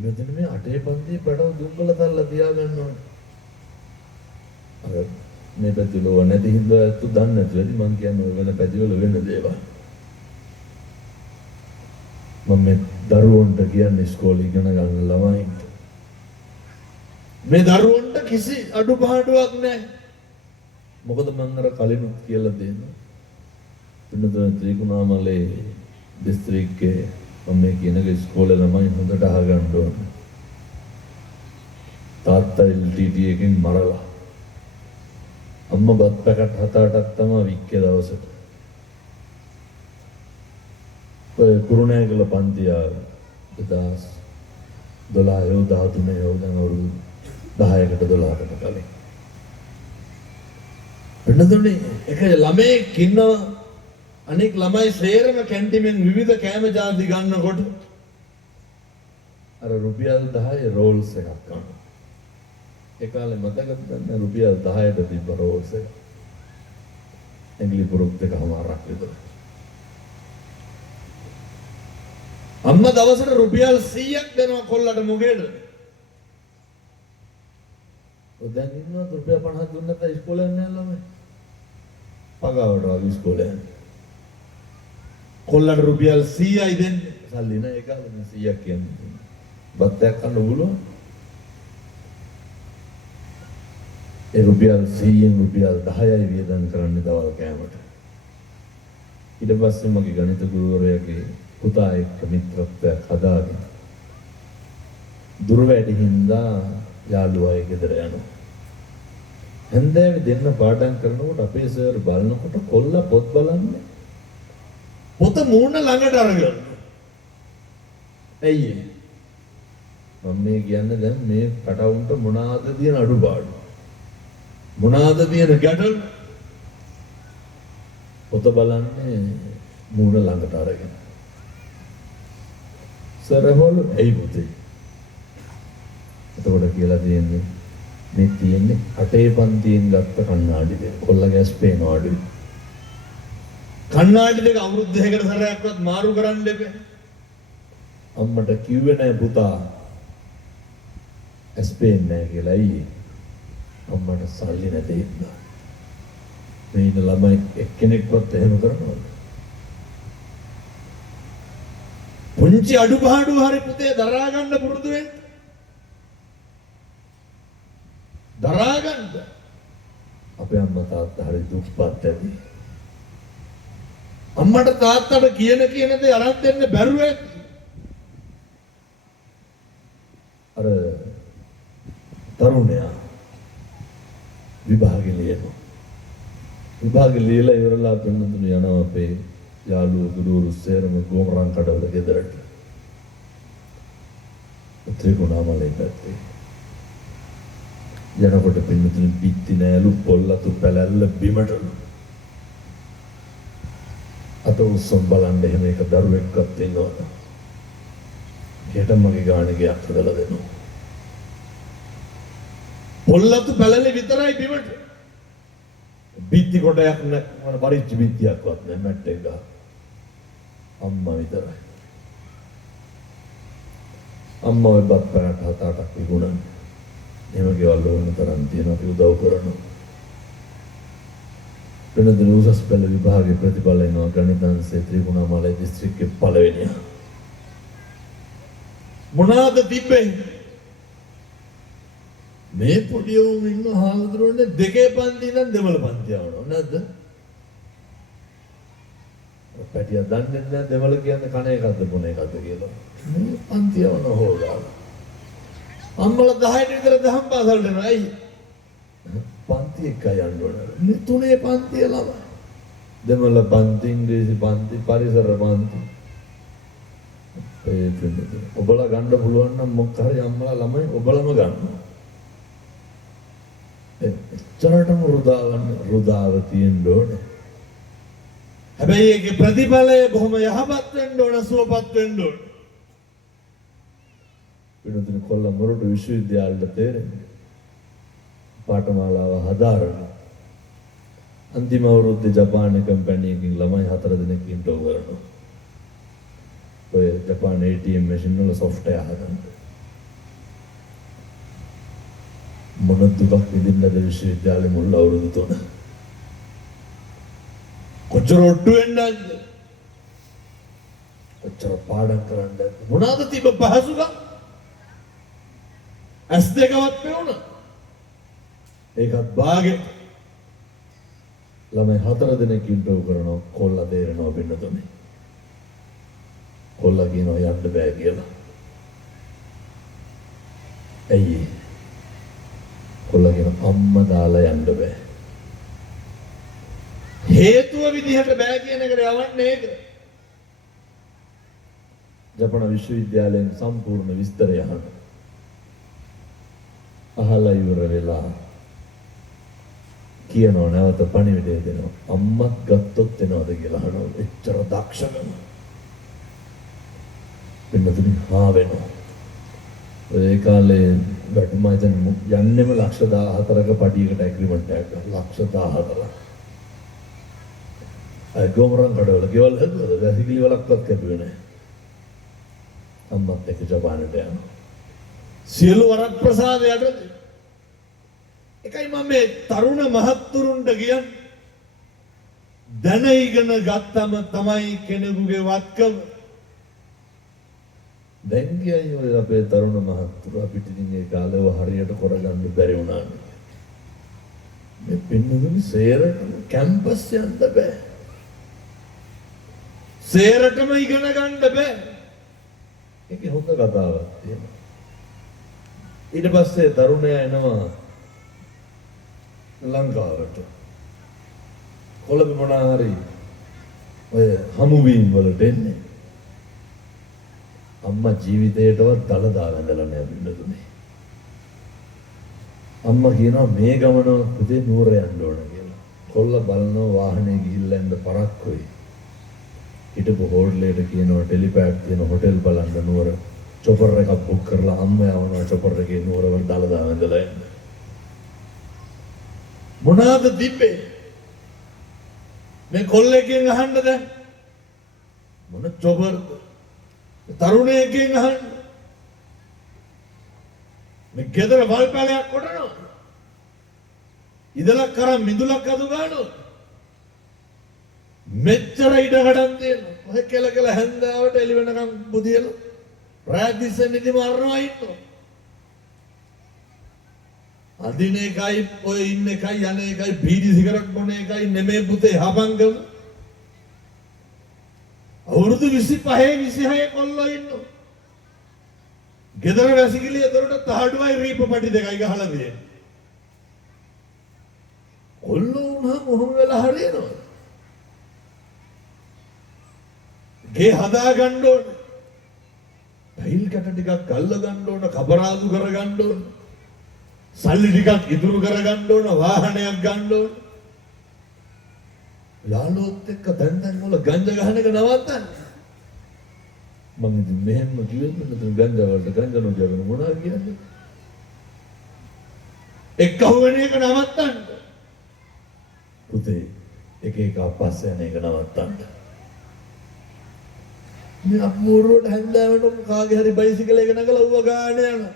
මෙතන මේ 8 පන්තියේ පැටව දුම්බල තල්ලා තියාගන්න ඕනේ. අර මේ පැතිවල නැති හින්දා ඇත්ත දන්නේ නැති වෙලි මං කියන්නේ ඔය වෙන පැතිවල වෙන දේවල්. මම මේ දරුවන්ට කියන්නේ ඉස්කෝලේ ඉගෙන ගන්න ළමයින්ට. මේ දරුවන්ට කිසි අඩුපාඩුවක් නැහැ. මොකද මම අර කලිනුත් කියලා දෙනවා. පින්නතන ත්‍රිකුණාමලේ දිස්ත්‍රික්කයේ මම මේ කියන ඉස්කෝලේ ළමයි හොඳට අහගන්න ඕනේ. තාත්තා LTT එකෙන් මරලා අම්මා බත් පැකට් 7-8ක් තමයි වික්කේ දවසට. ඔය කුරුණෑගල පන්තිය 2012 13 දැන් අවුරුදු 10කට 12කට කලින්. පින්නතනේ එක ළමයෙක් ඉන්නවා අනෙක් ළමයි සේරම කැන්ටිමෙන් විවිධ කෑම ජාති ගන්නකොට අර රුපියල් 10 රෝල්ස් එකක් ගන්නවා. ඒ කාලේ මතකද දැන් රුපියල් 10ට තිබ්බ රෝල්ස් එක. එංගලි පුරුක් දෙකමාරක් විතර. අම්මා දවසට රුපියල් 100ක් දෙනවා කොල්ලට මොකේද? ඔය දැන් ඉන්නවා රුපියල් 50ක් දුන්න නැත්නම් ඉස්කෝලේ යන්නේ නැහැ ළමයි. පගාවට වගේ ඉස්කෝලේ යන්නේ. කොල්ලට රුපියල් 100යි දෙන්නේ. සල්ලි නෑ ඒක 100ක් කියන්නේ. බත්තයක් කන්න පුළුවන්. ඒ රුපියල් 100න් රුපියල් 10යි වියදම් කරන්නේ දවල් කෑමට. ඊට පස්සේ මගේ ගණිත ගුරුවරයාගේ පුතා එක්ක මිත්‍රත්වයක් හදාගෙන දුර වැඩි හින්දා යාළුවා ගෙදර යනවා. හන්දෑවේ දෙන්න පාඩම් කරනකොට අපේ සර් බලනකොට කොල්ලා පොත් බලන්නේ. පොත මූණ ළඟට අරගෙන. ඇයි මම මේ කියන්නේ දැන් මේ කටවුන්ට මොනවාද තියෙන අඩුපාඩු? මොනවාද තියෙන ගැටලු? පොත බලන්නේ මූණ ළඟට අරගෙන. සර් හොලු ඇයි පුතේ? එතකොට කියලා දෙන්නේ මේ තියෙන්නේ 8 පන්තියෙන් ගත්ත කණ්ණාඩි දෙක. කොල්ලගේ ඇස් පේනවා අඩුයි. කණ්ණාඩි දෙක අවුරුදු දෙකකට සැරයක්වත් මාරු කරන්න දෙපේ. අම්මට කිව්වේ නෑ පුතා. ඇස් පේන්නේ නෑ කියලා. අයියේ. අම්මට සල්ලි නැති හින්දා. මේ ඉන්න ළමයි එක්කෙනෙක්වත් එහෙම කරනවද? පුංචි අඩුපාඩු හරි පුතේ දරා ගන්න පුරුදු වෙන්න. දරා ගන්න. අපේ අම්මා තාත්තා හරි දුප්පත් ඇති. අම්මට තාත්තට කියන දේ අරන් දෙන්න බැරුව ඇති. අර තරුණයා විභාගෙ ලියනවා. විභාගෙ ලියලා ඉවරලා පෙන්නතුණු යනවා අපේ යාළුවෝ ගුරුවරු සේරම ගෝමරන් කඩවල ගෙදරට. ත්‍රිකුණාමලේ පැත්තේ. යනකොට පෙන්නතුණු පිටි නෑලු පොල්ලතු පැලැල්ල බිමටලු. අත උස්සන් බලන්න එහෙම එක දරුවෙක්වත් ඉන්නවද? හෙට මගේ ගානේ ගයක් හදලා දෙනවා. පොල්ලතු පැලැල්ල විතරයි බිමට. බිත්ති කොටයක් නෑ පරිච්ච බිත්තියක්වත් නෑ මැට් එක ගහ. අම්මා විතරයි. අම්මා ඔය බත් පැනට 7-8ක් විකුණන්නේ. එහෙම ගෙවල් වල තරම් තියෙනවා අපි උදව් කරනවා. වෙනද උසස් පෙළ විභාගයේ ප්‍රතිඵල එනවා ගණිතාංශයේ ත්‍රිකුණාමලයි දිස්ත්‍රික්කයේ පළවෙනියා. මොනවාද තිබ්බේ? මේ පොඩි උන් ඉන්න හාමුදුරුවනේ දෙකේ පන්ති ඉඳන් දෙමළ පන්ති යවනවා නැද්ද? පැටියා දන්නේ නැහැ දෙමළ කියන්නේ කණ එකක්ද මොන එකක්ද කියලා. මේ පන්ති යවන හොගා. අම්මලා 10ට විතර දහම් පාසලට යනවා. ඇයි? පන්ති එක යන්න ඕන. මේ තුනේ පන්තිය ළමයි. දෙමළ පන්ති, ඉංග්‍රීසි පන්ති, පරිසර පන්ති. ඒ දෙන්නේ. ඔබලා ගන්න පුළුවන් නම් මොකක් හරි අම්මලා ළමයි ඔබලම ගන්නවා. එච්චරටම රුදාව තියෙන්න ඕනේ. හැබැයි ඒකේ ප්‍රතිඵලය බොහොම යහපත් වෙන්න ඕන, සුවපත් වෙන්න ඕන. වෙනදින කොල්ලා මොරටු විශ්වවිද්‍යාලයට තේරෙන්නේ. පාඨමාලාව හදාරන. අන්තිම අවුරුද්දේ ජපානයේ කම්පැනි එකකින් ළමයි 4 දෙනෙක් ඉන්ටර්වයුව කරනවා. ඔය ජපාන ATM මැෂින් වල software හදන්න. මොන දුකක් විඳින්නද විශ්වවිද්‍යාලේ මුල් අවුරුදු 3. කොච්චර ඔට්ටු වෙන්නද? කොච්චර පාඩම් කරන්නද? මොනවාද තිබ්බ පහසුකම්? ඇස් දෙකවත් පෙවුණා. ඒකත් බාගෙට ළමයි 4 දෙනෙක් ඉන්ටර්වයුව කරනවා. කොල්ලා තේරෙනවා වෙන්නතුනේ. කොල්ලා කියනවා යන්න බෑ කියලා. ඇයි? කොල්ලා කියන අම්මා දාලා යන්න බෑ. හේතුව විදිහට බෑ කියන එකට යවන්නේ ඒක. ජපාන විශ්වවිද්‍යාලයෙන් සම්පූර්ණ විස්තරය අහලා ඉවර වෙලා කියනවා නැවත පණිවිඩය දෙනවා. අම්මත් ගත්තොත් එනවද කියලා අහනවා. එච්චර දක්ෂකම. පින්නතුනි හා වෙනවා. ඒ කාලේ මම හිතන්නේ යන්නෙම ලක්ෂ 14ක පඩියකට ඇග්‍රීමන්ට් එකක් ගත්තා. ලක්ෂ 14ක්. අය ගොමරන් කඩවල ගෙවල් හදුවද වැසිකිලි වලක්වත් කැපුවේ නැහැ. අම්මත් එක්ක ජපානට යනවා. සියලු වරක් ප්‍රසාදයට එකයි මම මේ තරුණ මහත්තුරුන්ට කියන්නේ දැන ඉගෙන ගත්තම තමයි කෙනෙකුගේ වත්කම. දැන් කියයි ඔය අපේ තරුණ මහත්තුරු අපිට ඉතින් ඒ කාලේව හරියට කරගන්න බැරි වුණා. මේ පින්නතුනි සේරට කැම්පස් යන්න බෑ. සේරටම ඉගෙන ගන්න බෑ. ඒක හොඳ කතාවක් තියෙනවා. ඊට පස්සේ තරුණයා එනවා ලංකාවට. කොළඹ මොනවා හරි ඔය හමුවීම් වලට එන්නේ. අම්මා ජීවිතේටවත් දලදා වැඳලා නැහැ බින්දුනේ. අම්මා කියනවා මේ ගමන පුතේ නුවර යන්න ඕන කියලා. කොල්ල බලනවා වාහනේ ගිහිල්ලා යන්න පරක්කුයි. හිටපු හෝටලෙට කියනවා ටෙලිපෑඩ් තියෙන හොටෙල් බලන්න නුවර. චොපර් එකක් බුක් කරලා අම්මා යවනවා චොපර් එකේ නුවර වල දලදා වැඳලා එන්න. මොනවාද තිබ්බේ? මේ කොල්ලෙක්ගෙන් අහන්න දැන් මොන චොපර්ද? තරුණයෙක්ගෙන් අහන්න. මේ ගෙදර වල් පැලයක් කොටනවා. ඉදලක් කරන් මිදුලක් අදු ගන්නවා. මෙච්චර ඉඩ ගඩන් තියෙනවා. ඔය කෙල හැන්දාවට එළි වෙනකම් බුදියලා රාත් දිස්සේ නිදි මරනවා ඉන්නවා. අදින එකයි ඔය ඉන්න එකයි යන එකයි බීඩි සිගරට් බොන එකයි නෙමෙයි පුතේ හපංගම. අවුරුදු 25 26 කොල්ලෝ ඉන්නවා. ගෙදර වැසිකිළිය දොරට තහඩුවයි රීප පටි දෙකයි ගහලා තියෙන්නේ. කොල්ලෝ උනා මොහොම වෙලා හරියනවා. ගේ හදා ගන්න ඕන. ටයිල් කැට ටිකක් ගල්ල ගන්න ඕන, කබරාදු කර ගන්න ඕන. සල්ලි ටිකක් ඉතුරු කර ගන්න ඕන, වාහනයක් ගන්න ඕන. යාළුවොත් එක්ක දැන් වල ගංජා ගහන එක නවත්තන්න. මම ඉතින් මෙහෙම කිව්වෙත් මෙතන ගංජා වලට ගංජා නොගියගෙන මොනවා කියන්නේ? එක්කව වෙන එක නවත්තන්න. පුතේ එක එක අපස්ස යන එක නවත්තන්න. මේ අපූර්වට හැන්දෑවට කාගේ හරි බයිසිකල් එක නගලා ඌව ගාන යනවා.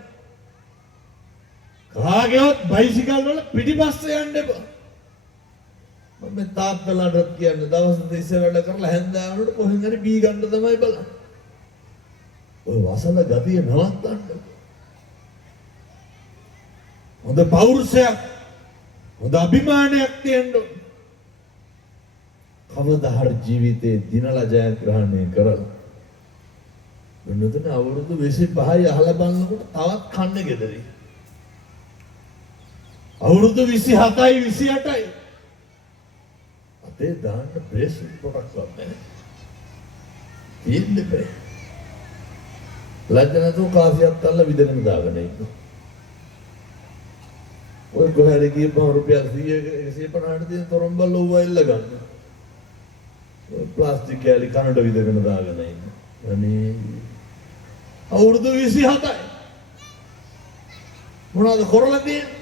කාගේවත් බයිසිකල් වල පිටිපස්සේ යන්න එපා. මම තාත්තලාට කියන්නේ දවස් 30 වැඩ කරලා හැන්දෑවට කොහෙන් හරි බී ගන්න තමයි බලන්නේ. ඔය වසල ගතිය නවත්තන්න. හොඳ පෞරුෂයක්, හොඳ අභිමානයක් තියෙන්න ඕන. කවදා හරි ජීවිතේ දිනලා ජයග්‍රහණය කරලා වෙනතන අවුරුදු 25යි අහලා බලනකොට තවත් කන්නේ ගෙදරි. අවුරුදු 27යි 28යි අතේ දාන්න බ්‍රේස් පොටක් ගන්න. තියෙන්න බෑ. ලැජ්ජනතු කාසියක් අල්ල විදගෙන දාගෙන ඉන්න. ඔය කොහරි ගියපම රුපියල් 100 150ට තියෙන තරම්බල් ඕවයිල්ල ගන්න. ඔය ප්ලාස්ටික් කෑලි කනට විදගෙන දාගෙන ඉන්න. අනේ අවුරුදු 27යි. මොනවද කරලා තියෙන්නේ?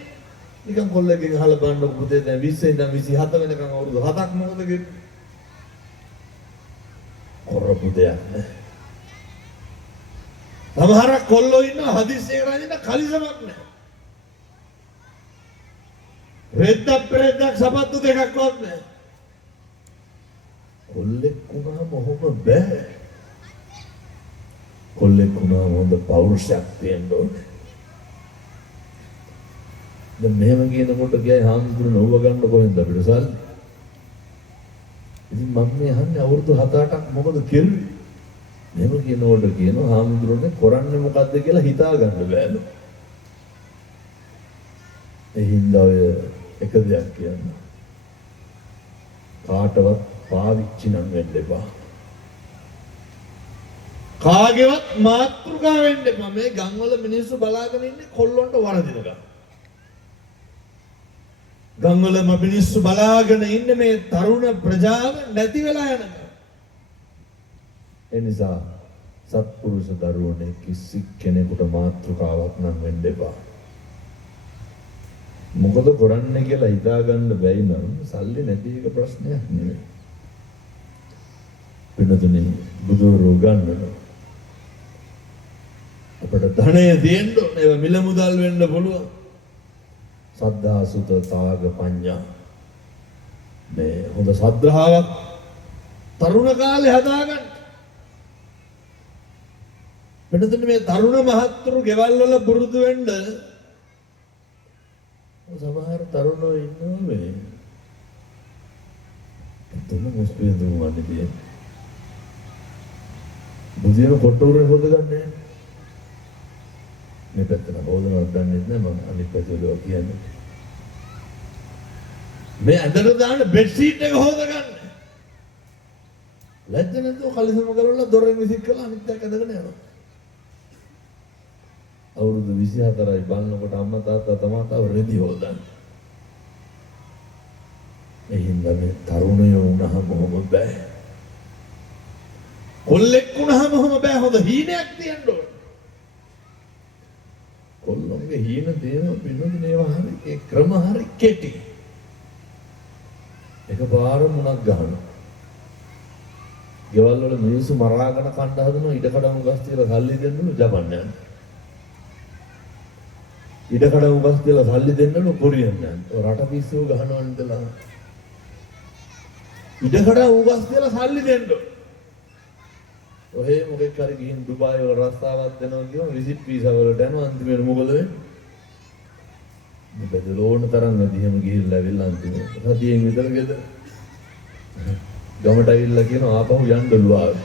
නිකන් කොල්ලෙක්ගෙන් අහලා බලන්න පුතේ දැන් 20 ඉඳන් 27 වෙනකන් අවුරුදු 7ක් මොකද කිව්වේ? කරපු දෙයක් නෑ. සමහරක් කොල්ලෝ ඉන්නවා හදිස්සියක රැඳින්න කලිසමක් නෑ. රෙද්දක් සපත්තු දෙකක්වත් නෑ. කොල්ලෙක් වුණාම ඔහොම බෑ. කොල්ලෙක් වුණාම හොඳ පෞරුෂයක් තියෙන්න ඕනේ. දැන් මෙහෙම කියනකොට ගියයි හාමුදුරුවෝ නෝව ගන්න කොහෙන්ද අපිට සල්ලි? ඉතින් මම මේ අහන්නේ අවුරුදු 7-8ක් මොකද කෙරුවේ? මෙහෙම කියනකොට කියනවා හාමුදුරුවනේ කරන්නේ මොකද්ද කියලා හිතා ගන්න බෑලු. ඒ හින්දා ඔය එක දෙයක් කියන්න. කාටවත් පාවිච්චි නම් වෙන්න එපා. කාගේවත් මාතෘකාව වෙන්න එපා. මේ ගම්වල මිනිස්සු බලාගෙන ඉන්නේ කොල්ලොන්ට වරදිනකම්. ගම්වලම මිනිස්සු බලාගෙන ඉන්නේ මේ තරුණ ප්‍රජාව නැති වෙලා යනවා. ඒ නිසා සත්පුරුෂ දරුවනේ කිසි කෙනෙකුට මාතෘකාවක් නම් වෙන්න එපා. මොකද කරන්නේ කියලා හිතා ගන්න බැයි නම් සල්ලි නැති එක ප්‍රශ්නයක් නෙමෙයි. වෙනතුනේ බුදුරෝ ගන්නවා. අපට ධනය දෙන්න ඕනේ මිල මුදල් වෙන්න පුළුවන්. සද්ධා සුත තාග පඤ්ඤා මේ හොඳ ශ්‍රද්ධාවක් තරුණ කාලේ හදාගන්න. වෙනතුනේ මේ තරුණ මහත්තුරු ගෙවල් වල පුරුදු වෙන්න සමහර තරුණෝ ඉන්නවා මේ තුන මුස්පින්දු වන්නේ බුදියන කොට්ටෝරේ හොදගන්නේ මේ පැත්තට හොදනවා දන්නේ නැහැ මම අනිත් පැත්තට කියන්නේ මේ ඇඳට දාන්න බෙඩ් සීට් එක හොදගන්න ලැජ්ජ නැතුව කලිසම කරලා දොරෙන් විසික් කරලා අනිත් එක ඇඳගෙන යනවා අවුරුදු 24යි බලනකොට අම්මා තාත්තා තමයි තව රෙදි හොදන්නේ. එහෙනම් මේ තරුණයෝ වුණාම මොහොම බෑ. කොල්ලෙක් වුණාම මොහොම බෑ. හොඳ හීනයක් තියෙන්න ඕන. කොල්ලොන්ගේ හීන තියෙන පිළිවෙලේ වහරි ඒ ක්‍රම හරි කෙටි. එකපාර මුණක් ගහනවා. ගෙවල් වල මිනිස්සු මරාගෙන කණ්ඩ හදනවා ඉඩකඩම් ගස් තියලා සල්ලි දෙන්නලු ජපන් යනවා. ඉඩකඩ උගස් කියලා සල්ලි දෙන්නලු කොරියන් යන. රට පිස්සුව ගහනවා ඉඳලා. ඉඩකඩ උගස් කියලා සල්ලි දෙන්න. ඔහේ මොකෙක් හරි ගිහින් දුබායි වල රස්සාවක් දෙනවා කියනවා විසිට් වීසා වලට යනවා අන්තිමට මොකද වෙන්නේ? මේ බෙදලෝන තරම් නදියම ගිහිල්ලා ඇවිල්ලා අන්තිමට සතියෙන් විතර ගෙදර ගමට ඇවිල්ලා කියන ආපහු යන්නලු ආවේ.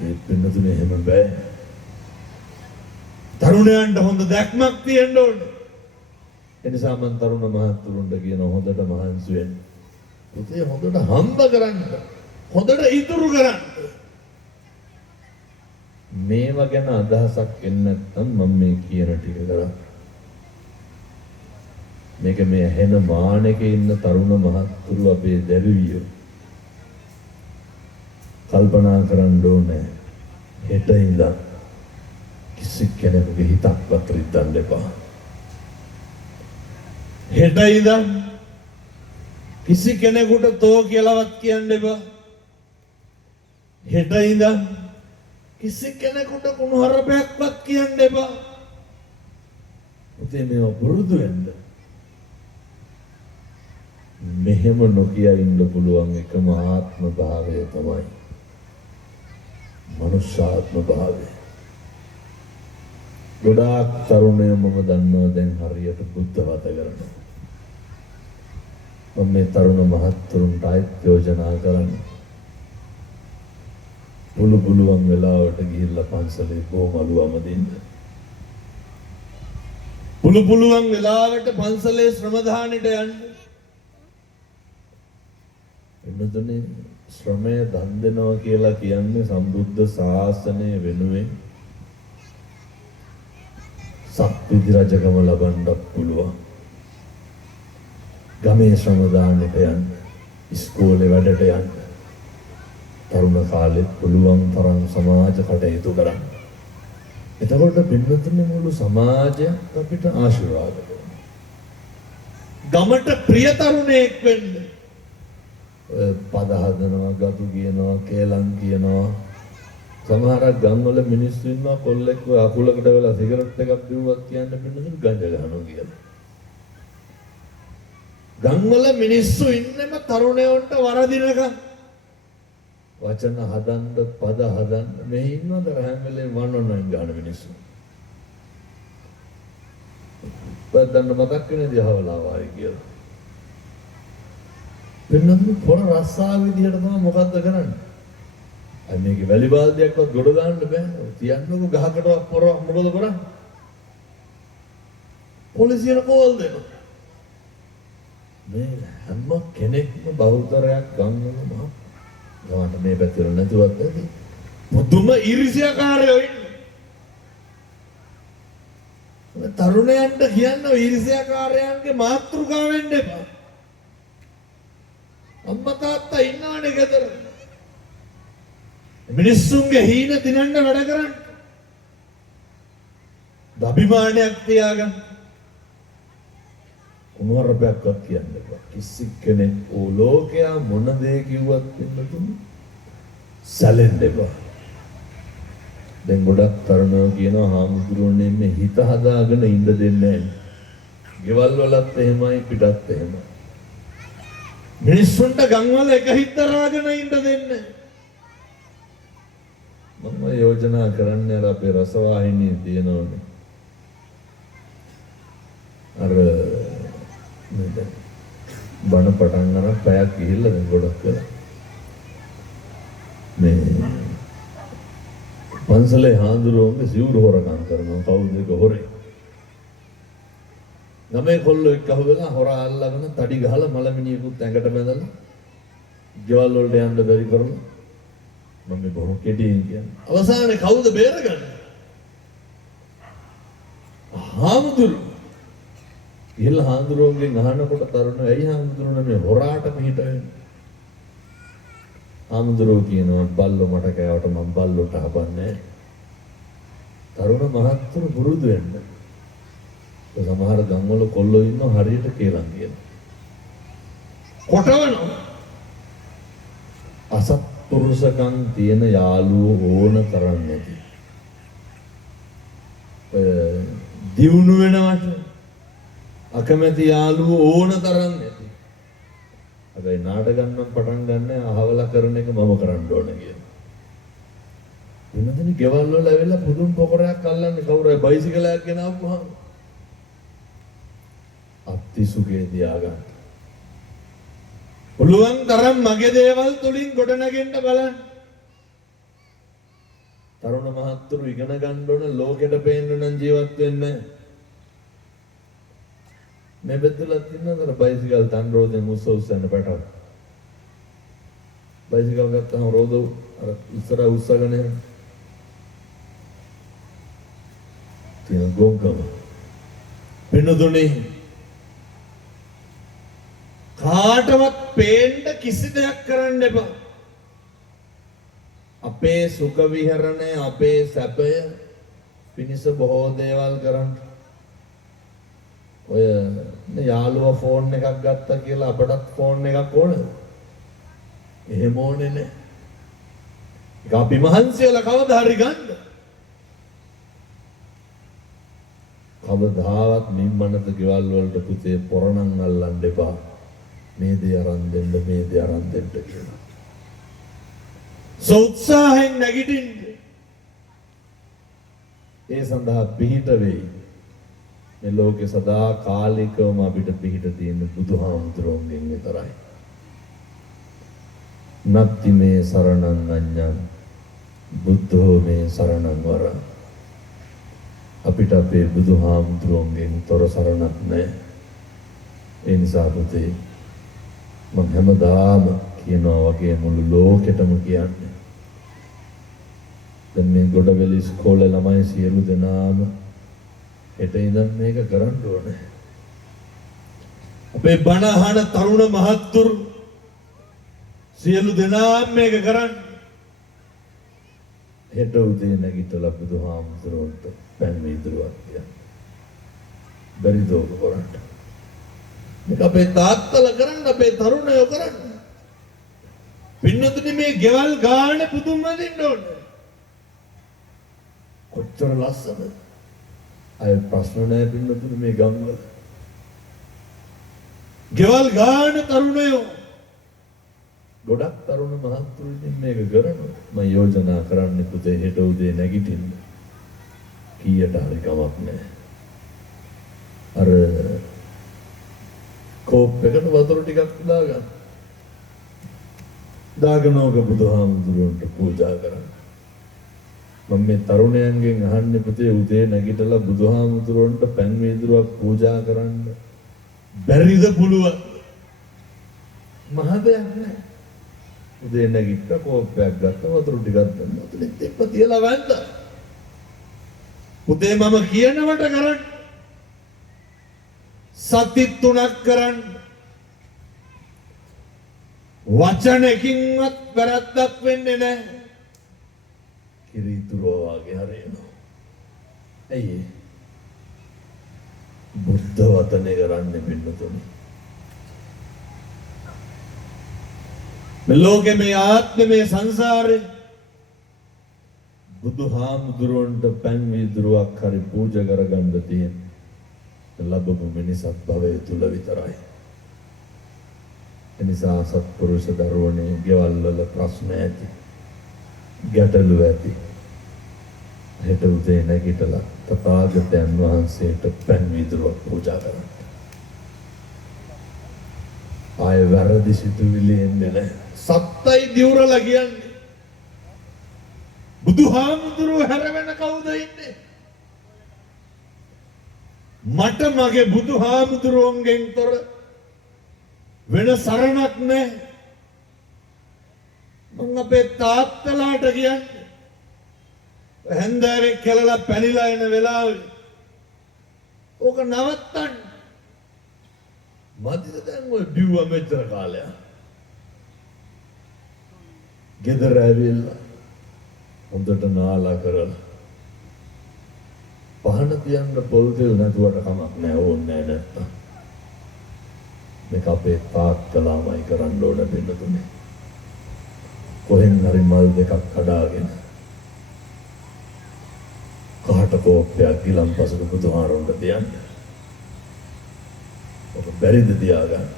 ඒ පින්නතුනේ එහෙම බෑ. තරුණයන්ට හොඳ දැක්මක් තියෙන්න ඕනේ. ඒ නිසා මම තරුණ මහත්තුරුන්ට කියන හොඳට මහන්සි වෙන්න. පුතේ හොඳට හම්බ කරන්න. හොඳට ඉතුරු කරන්න. මේවා ගැන අදහසක් එන්නේ නැත්නම් මම මේ කියන ටික කරා. මේක මේ ඇහෙන මානෙකේ ඉන්න තරුණ මහත්තුරු අපේ දැරිවියෝ කල්පනා කරන්න ඕනේ හෙට ඉඳන් කිසි කෙනෙකුගේ හිතක්වත් රිද්දන්න එපා. හෙට ඉඳන් කිසි කෙනෙකුට තෝ කියලාවත් කියන්න එපා. හෙට ඉඳන් කිසි කෙනෙකුට කුණුහරුපයක්වත් කියන්න එපා. උතේ මේව පුරුදු වෙන්න. මෙහෙම නොකිය ඉන්න පුළුවන් එකම ආත්ම භාවය තමයි මනුෂ්‍යාත්ම භාවය. ගොඩාක් තරුණයෝ මම දන්නවා දැන් හරියට බුද්ධ වත කරනවා. මම මේ තරුණ මහත්තුරුන්ට යෝජනා කරන්නේ පුළුවන් වෙලාවට ගිහිල්ලා පන්සලේ බොමලුවම දෙන්න. පුළුවන් වෙලාවට පන්සලේ ශ්‍රම දානෙට යන්න. එන්නදනේ ශ්‍රමය දන් දෙනවා කියලා කියන්නේ සම්බුද්ධ ශාසනය වෙනුවෙන් සත්විදි රජකම ලබන්නත් පුළුවන්. ගමේ ශ්‍රම දානෙට යන්න, ඉස්කෝලේ වැඩට යන්න. තරුණ කාලෙත් පුළුවන් තරම් සමාජ කටයුතු කරන්න. එතකොට පින්වත්නි මුළු සමාජයක් අපිට ආශිර්වාද කරනවා. ගමට ප්‍රිය තරුණයෙක් වෙන්න. පද හදනවා, ගතු කියනවා, කේලම් කියනවා. සමහරක් ගම්වල මිනිස්සු ඉන්නවා කොල්ලෙක්ව අකුලකට වෙලා සිගරට් එකක් බිව්වත් කියන්නේ පින්නතුන් ගංජා ගන්නවා කියලා. ගම්වල මිනිස්සු ඉන්නෙම තරුණයන්ට වරදිනකම්. වචන හදන්න, පද හදන්න මේ ඉන්නවද හැම වෙලේම වන්නොනයින් ගන්න මිනිස්සු. බද්දන්න මතක් වෙන දිහවලා වායි කියලා. පින්නතුන් පොර රස්සා විදියට තමයි මොකද්ද කරන්නේ? අන්නේක වැලි බාල්දියක්වත් ගොඩ දාන්න බෑ. තියන්නකො ගහකටවත් පොර මොකද කරන්නේ? පොලිසියට කෝල් දෙනවා. මේ හැම කෙනෙක්ම බෞද්ධරයක් ගන්නවම ගමන්ට මේ පැත්තට නැතුවත් ඇති. මුදුම ඊර්ෂ්‍යාකාරයෝ ඉන්නේ. තරුණයන්ට කියන්න ඊර්ෂ්‍යාකාරයන්ගේ මාතෘකාව වෙන්න එපා. අම්මා තාත්තා ඉන්නවනේ ගෙදර. මිනිස්සුන්ගේ හීන දිනන්න වැඩ කරන්න. අභිමානයක් තියාගන්න. කුමාරබැක්වත් කියන්න එපා. කිසි කෙනෙක් ඕ ලෝකයා මොන දේ කිව්වත් පින්නතුනි සැලෙන්න එපා. දැන් ගොඩක් තරුණයෝ කියනවා හාමුදුරුවනේ මේ හිත හදාගෙන ඉන්න දෙන්නේ නැහැ. ගෙවල් වලත් එහෙමයි පිටත් එහෙමයි. මිනිස්සුන්ට ගම්වල එක හිත දරාගෙන ඉන්න දෙන්නේ. මම යෝජනා කරන්නේ අර අපේ රසවාහිනියේ තියෙනවනේ. අර බණ පටන් ගන්න පැයක් ගිහිල්ලා දැන් ගොඩක් වෙලා. මේ පන්සලේ හාමුදුරුවෝගේ සිවුරු හොරකම් කරනවා කවුද ඒක හොරේ. ගමේ කොල්ලෝ එක්ක අහුවෙලා හොරා අල්ලගෙන තඩි ගහලා මලමිනියකුත් ඇඟට බැඳලා ගෙවල් වලට යන්න බැරි කරලා මම මේ බොහොම කෙටියෙන් කියන්නේ. අවසානයේ කවුද බේරගන්නේ? හාමුදුරුවෝ. ඉහළ හාමුදුරුවෝගෙන් අහනකොට තරුණයෝ ඇයි හාමුදුරුවෝ මේ හොරාට පිට වෙන්නේ? හාමුදුරුවෝ කියනවා බල්ලෝ මට කෑවට මම බල්ලොට හපන්නේ. තරුණ මහත්තුරු පුරුදු වෙන්න. සමහර ගම්වල කොල්ලෝ ඉන්නවා හරියට කියලා කියන. කොටවනවා. අසත්පුරුෂකම් තියෙන යාළුවෝ ඕන තරම් නැති. දියුණු වෙනවට අකමැති යාළුවෝ ඕන තරම් නැති. හැබැයි නාටකම් නම් පටන් ගන්න අහවලා කරන එක මම කරන්න ඕන කියලා. එන්නදනේ ගෙවල් වල ඇවිල්ලා පුදුම පොකරයක් අල්ලන්නේ කවුරු හරි බයිසිකලයක් ගෙනාවුවා. තිසුගේ තියාගන්න. පුළුවන් තරම් මගේ දේවල් තුලින් ගොඩනගෙන්න බලන්න. තරුණ මහත්තුරු ඉගෙන ගන්න ඕන ලෝකෙට පේන්න නම් ජීවත් වෙන්න. මේ බෙදලා තින්නතර බයිසිකල් තන් රෝදෙන් උස්ස යන පැටව. බයිසිකල් ගත්තම රෝද අර ඉස්සර උස්සගෙන යන. තියන ගොංගම. පින්නදුනේ කාටවත් පේන්න කිසි දෙයක් කරන්න එපා. අපේ සුඛ විහරණය අපේ සැපය පිණිස බොහෝ දේවල් කරන්න. ඔය යාළුවා ෆෝන් එකක් ගත්තා කියලා අපටත් ෆෝන් එකක් ඕනද? එහෙම ඕනේ නැහැ. ඒක අපි මහන්සි වෙලා කවදා හරි ගන්න. කවදාවත් මිම්මනද ගෙවල් වලට පුතේ පොරණම් අල්ලන්න එපා. මේ දේ අරන් දෙන්න මේ දේ අරන් දෙන්න කියලා. උත්සාහයෙන් නැගිටින්න. ඒ සඳහා පිහිට වෙයි. මේ ලෝකේ සදා කාලිකවම අපිට පිහිට තියෙන බුදුහාමුදුරුවන්ගෙන් විතරයි. නත්ති මේ සරණං අඤ්ඤං බුද්ධෝ මේ සරණං වරං. අපිට අපේ බුදුහාමුදුරුවන්ගෙන් තොර සරණක් නැහැ. ඒ නිසා පුතේ මම හැමදාම කියනවා වගේ මුළු ලෝකෙටම කියන්නේ. දැන් මේ ගොඩවැලි ඉස්කෝලේ ළමයි සියලු දෙනාම හෙට ඉඳන් මේක කරන්න ඕනේ. අපේ බණ අහන තරුණ මහත්තුරු සියලු දෙනාම මේක කරන්න. හෙට උදේ නැගිටලා බුදුහාමුදුරුවන්ට පැන් වීදුරුවක් කියන්න. බැරිද ඔබ කරන්න? මේක අපේ තාත්තලා කරන්න අපේ තරුණයෝ කරන්න. පින්නතුනි මේ ගෙවල් ගානේ පුදුම දෙන්න ඕනේ. කොච්චර ලස්සනද? අය ප්‍රශ්න නැහැ පින්නතුනි මේ ගම්වල. ගෙවල් ගානේ තරුණයෝ ගොඩක් තරුණ මහත්තුරු ඉතින් මේක කරනවා. මම යෝජනා කරන්නේ පුතේ හෙට උදේ නැගිටින්න. කීයට හරි කමක් නැහැ. අර කෝප් එකට වතුර ටිකක් දාගන්න. දාගෙන ඕක බුදුහාමුදුරුවන්ට පූජා කරන්න. මම මේ තරුණයන්ගෙන් අහන්නේ පුතේ උදේ නැගිටලා බුදුහාමුදුරුවන්ට පැන් වීදුරුවක් පූජා කරන්න බැරිද පුළුවන්? මහ දෙයක් නෑ. උදේ නැගිටලා කෝප්පයක් ගත්තා වතුර ටිකක් දැම්මා. උතලෙත් එක්ක තියලා වැන්දා. පුතේ මම කියනවට කරන්න. සති 3ක් කරන්න. වචනකින්වත් වැරද්දක් වෙන්නේ නැහැ. කිරිතුරෝ වගේ හරියනවා. ඇයි ඒ? බුද්ධ වචනේ කරන්නේ පින්නතුනි. මේ ලෝකේ මේ ආත්මේ මේ සංසාරේ බුදුහාමුදුරන්ට පැන් වීදුරුවක් හරි පූජා කරගන්න තියෙන ලැබපු මිනිසත් භවය තුල විතරයි. එනිසා සත්පුරුෂ දරුවනේ ගෙවල් වල ප්‍රශ්න ඇති. ගැටලු ඇති. හෙට උදේ නැගිටලා තථාගතයන් වහන්සේට පැන් වීදුරුවක් පූජා කරන්න. ආය වැරදි සිතුවිලි එන්නේ නැහැ. සත්තයි දිවුරලා කියන්නේ. බුදුහාමුදුරුවෝ හැර වෙන කවුද ඉන්නේ? මට මගේ බුදුහාමුදුරුවන්ගෙන් තොර වෙන සරණක් නැහැ. මම අපේ තාත්තලාට කියන්නේ හැන්දෑවේ කෙලලා පැනිලා එන වෙලාවේ ඕක නවත්තන්න. මදිද දැන් ඔය බිව්ව මෙච්චර කාලයක්. ගෙදර ඇවිල්ලා හොඳට නාලා කරලා පහන තියන්න පොල් තෙල් නැතුවට කමක් නැහැ. ඕනේ නැත්තම් මේක අපේ තාත්තලාමයි කරන්න ඕන පින්නතුනේ. කොහෙන් හරි මල් දෙකක් කඩාගෙන කහට කෝප්පයක් ගිලම්පසට බුදුහාරොන්ට තියන්න. ඔක බැරිද තියාගන්න?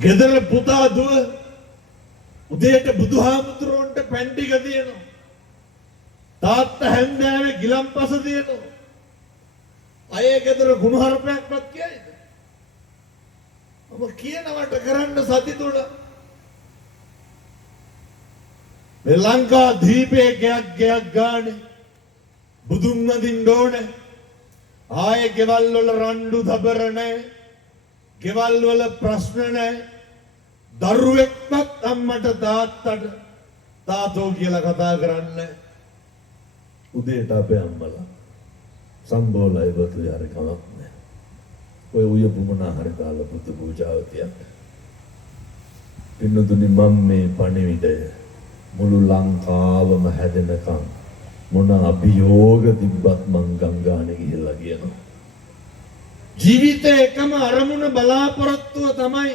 ගෙදර පුතා දුව උදේට බුදුහාමුදුරන්ට පැන් ටික දෙනවා. තාත්තා හැන්දෑවේ ගිලම්පස දෙනවා. අය ගෙදර ගුණහරපයක්වත් කියයිද? ඔබ කියනවට කරන්න සති තුල මේ ලංකා දීපේ ගයක් ගානේ බුදුන් වදින්න ඕනේ. ආයේ ගෙවල් වල රණ්ඩු දබර නැහැ. ගෙවල් වල ප්‍රශ්න නැහැ. දරුවෙක්වත් අම්මට තාත්තට තාතෝ කියලා කතා කරන්නේ. උදේට අපේ අම්මලා සම්බෝලයි බතු යාර කමක් නැහැ. ඔය උයපු මොනා හරි දාලා පුතු පූජාව තියන්න. පින්නතුනි මම මේ පණිවිඩය මුළු ලංකාවම හැදෙනකම් මොන අභියෝග තිබ්බත් මං ගංගානේ ගිහිල්ලා කියනවා. ජීවිතේ එකම අරමුණ බලාපොරොත්තුව තමයි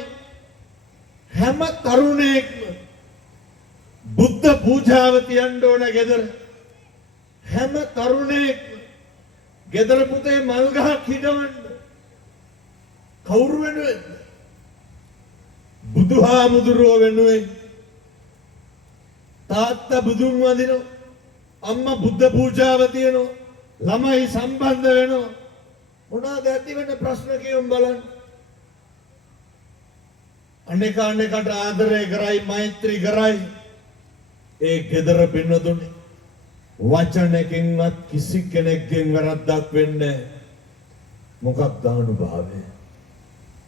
හැම තරුණයෙක්ම බුද්ධ පූජාව තියන්න ඕන ගෙදර. හැම තරුණයෙක්ම ගෙදර පුතේ මල් ගහක් හිටවන්න. කවුරු වෙනුවෙන්ද? බුදුහාමුදුරුවෝ වෙනුවෙන්. තාත්තා බුදුන් වදිනවා. අම්මා බුද්ධ පූජාව තියනවා. ළමයි සම්බන්ධ වෙනවා. මොනවාද ඇති වෙන ප්‍රශ්න කියමු බලන්න. අනේකට ආදරය කරයි මෛත්‍රී කරයි. ඒ ගෙදර පින්නතුනේ වචනකින්වත් කිසි කෙනෙක්ගෙන් වැරද්දක් වෙන්නේ මොකක්ද අනුභවය?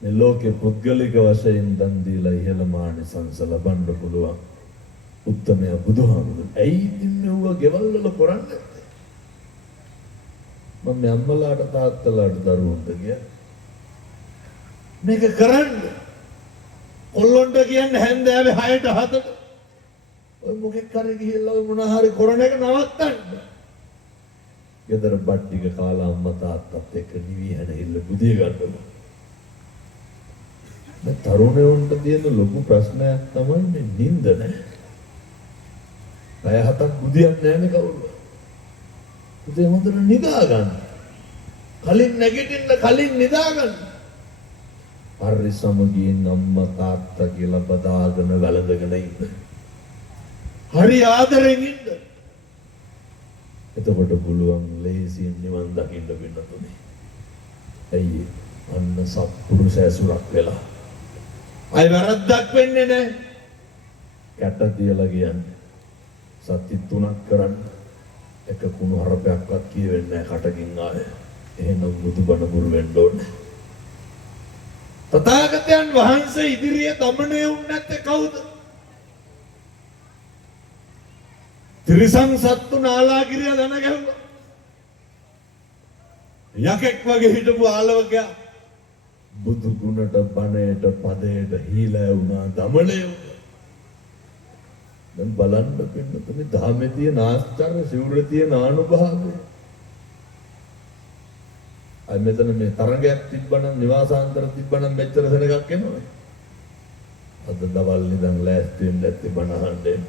මේ ලෝකේ පුද්ගලික වශයෙන් දන් දීලා ඉහළ මානසංස ලබන්න පුළුවන් උත්තමය බුදුහාමුදුරුවෝ. ඇයි ඉතින් මෙව ගෙවල් වල කරන්නේ? මම අම්මලාට තාත්තලාට දරුවන්ට කිය මේක කරන්න. කොල්ලොන්ට කියන්නේ හැන්දෑවේ 6ට 7ට ඔය මොකෙක් හරි ගිහිල්ලා ඔය මොන හරි කරන එක නවත්තන්න. ගෙදර බත් ටික කාලා අම්මා තාත්තත් එක්ක නිවි හැනෙන්න බුදිය ගන්නවා. මේ තරුණයන්ට තියෙන ලොකු ප්‍රශ්නයක් තමයි මේ නිින්ද නැහැ. පැය 7ක් බුදියක් නැහැනේ කවුරු. උදේ හොඳට නිදා ගන්න. කලින් නැගිටින්න කලින් නිදා ගන්න. හරි සමගියෙන් අම්මා තාත්තා කියලා බදාගෙන වැළඳගෙන ඉන්න. හරි ආදරෙන් ඉන්න. එතකොට පුළුවන් ලේසියෙන් නිවන් දකින්න වෙනතුනේ. ඇයි අන්න සත්පුරුෂ ඇසුරක් වෙලා. අය වැරද්දක් වෙන්නේ නැහැ. කැට තියලා කියන්නේ. සත්‍ය 3ක් කරන්න. එක කුණු හරපයක්වත් කියවෙන්නේ නැහැ කටකින් ආයේ. එහෙනම් බුදුබණ ගුරු වෙන්න ඕනේ. තථාගතයන් වහන්සේ ඉදිරියේ දමණය වුනේ නැත්තේ කවුද? ත්‍රිසං සත්තු නාලාගිරිය දන ගැහුවා. යකෙක් වගේ හිටපු ආලවකයා බුදු ගුණට බණයට පදයට හීලා වුණා දමණය වුණා. දැන් බලන්න පින්නතුනේ ධාමයේ තියෙන ආශ්චර්ය සිවුරේ තියෙන ආනුභාවය. අය මෙතන මේ තරඟයක් තිබ්බනම් නිවාසාන්තර තිබ්බනම් මෙච්චර සෙනගක් එනවනේ. අද දවල් ඉඳන් ලෑස්ති වෙන්න ඇත්තේ බණ අහන්න.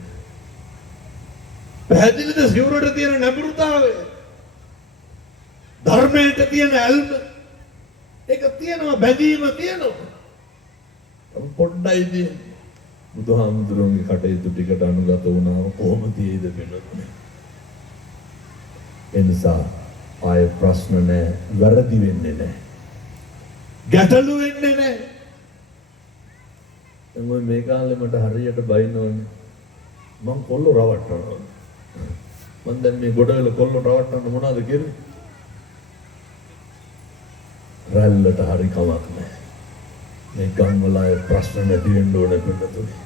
පැහැදිලිද සිවුරට තියෙන නැඹුරුතාවය? ධර්මයට තියෙන ඇල්ම ඒක තියෙනවා, බැඳීම තියෙනවා. පොඩ්ඩයි තියෙන්නේ. බුදුහාමුදුරුවන්ගේ කටයුතු ටිකට අනුගත වුණාම කොහොම තියෙයිද වෙනතුනේ. එනිසා ආය ප්‍රශ්න නැහැ, වැරදි වෙන්නේ නැහැ, ගැටලු වෙන්නේ නැහැ. එමු මේ කාලේ මට හරියට බයිනෝනේ මං කොල්ල රවට්ටනවා. මං දැන් මේ ගොඩවල කොල්ල රවට්ටන්න මොනවද කියන්නේ? රැල්ලට හරි කමක් නැහැ. මේ ගම්වල අය ප්‍රශ්න නැති වෙන්න ඕනේ පින්නතුනේ.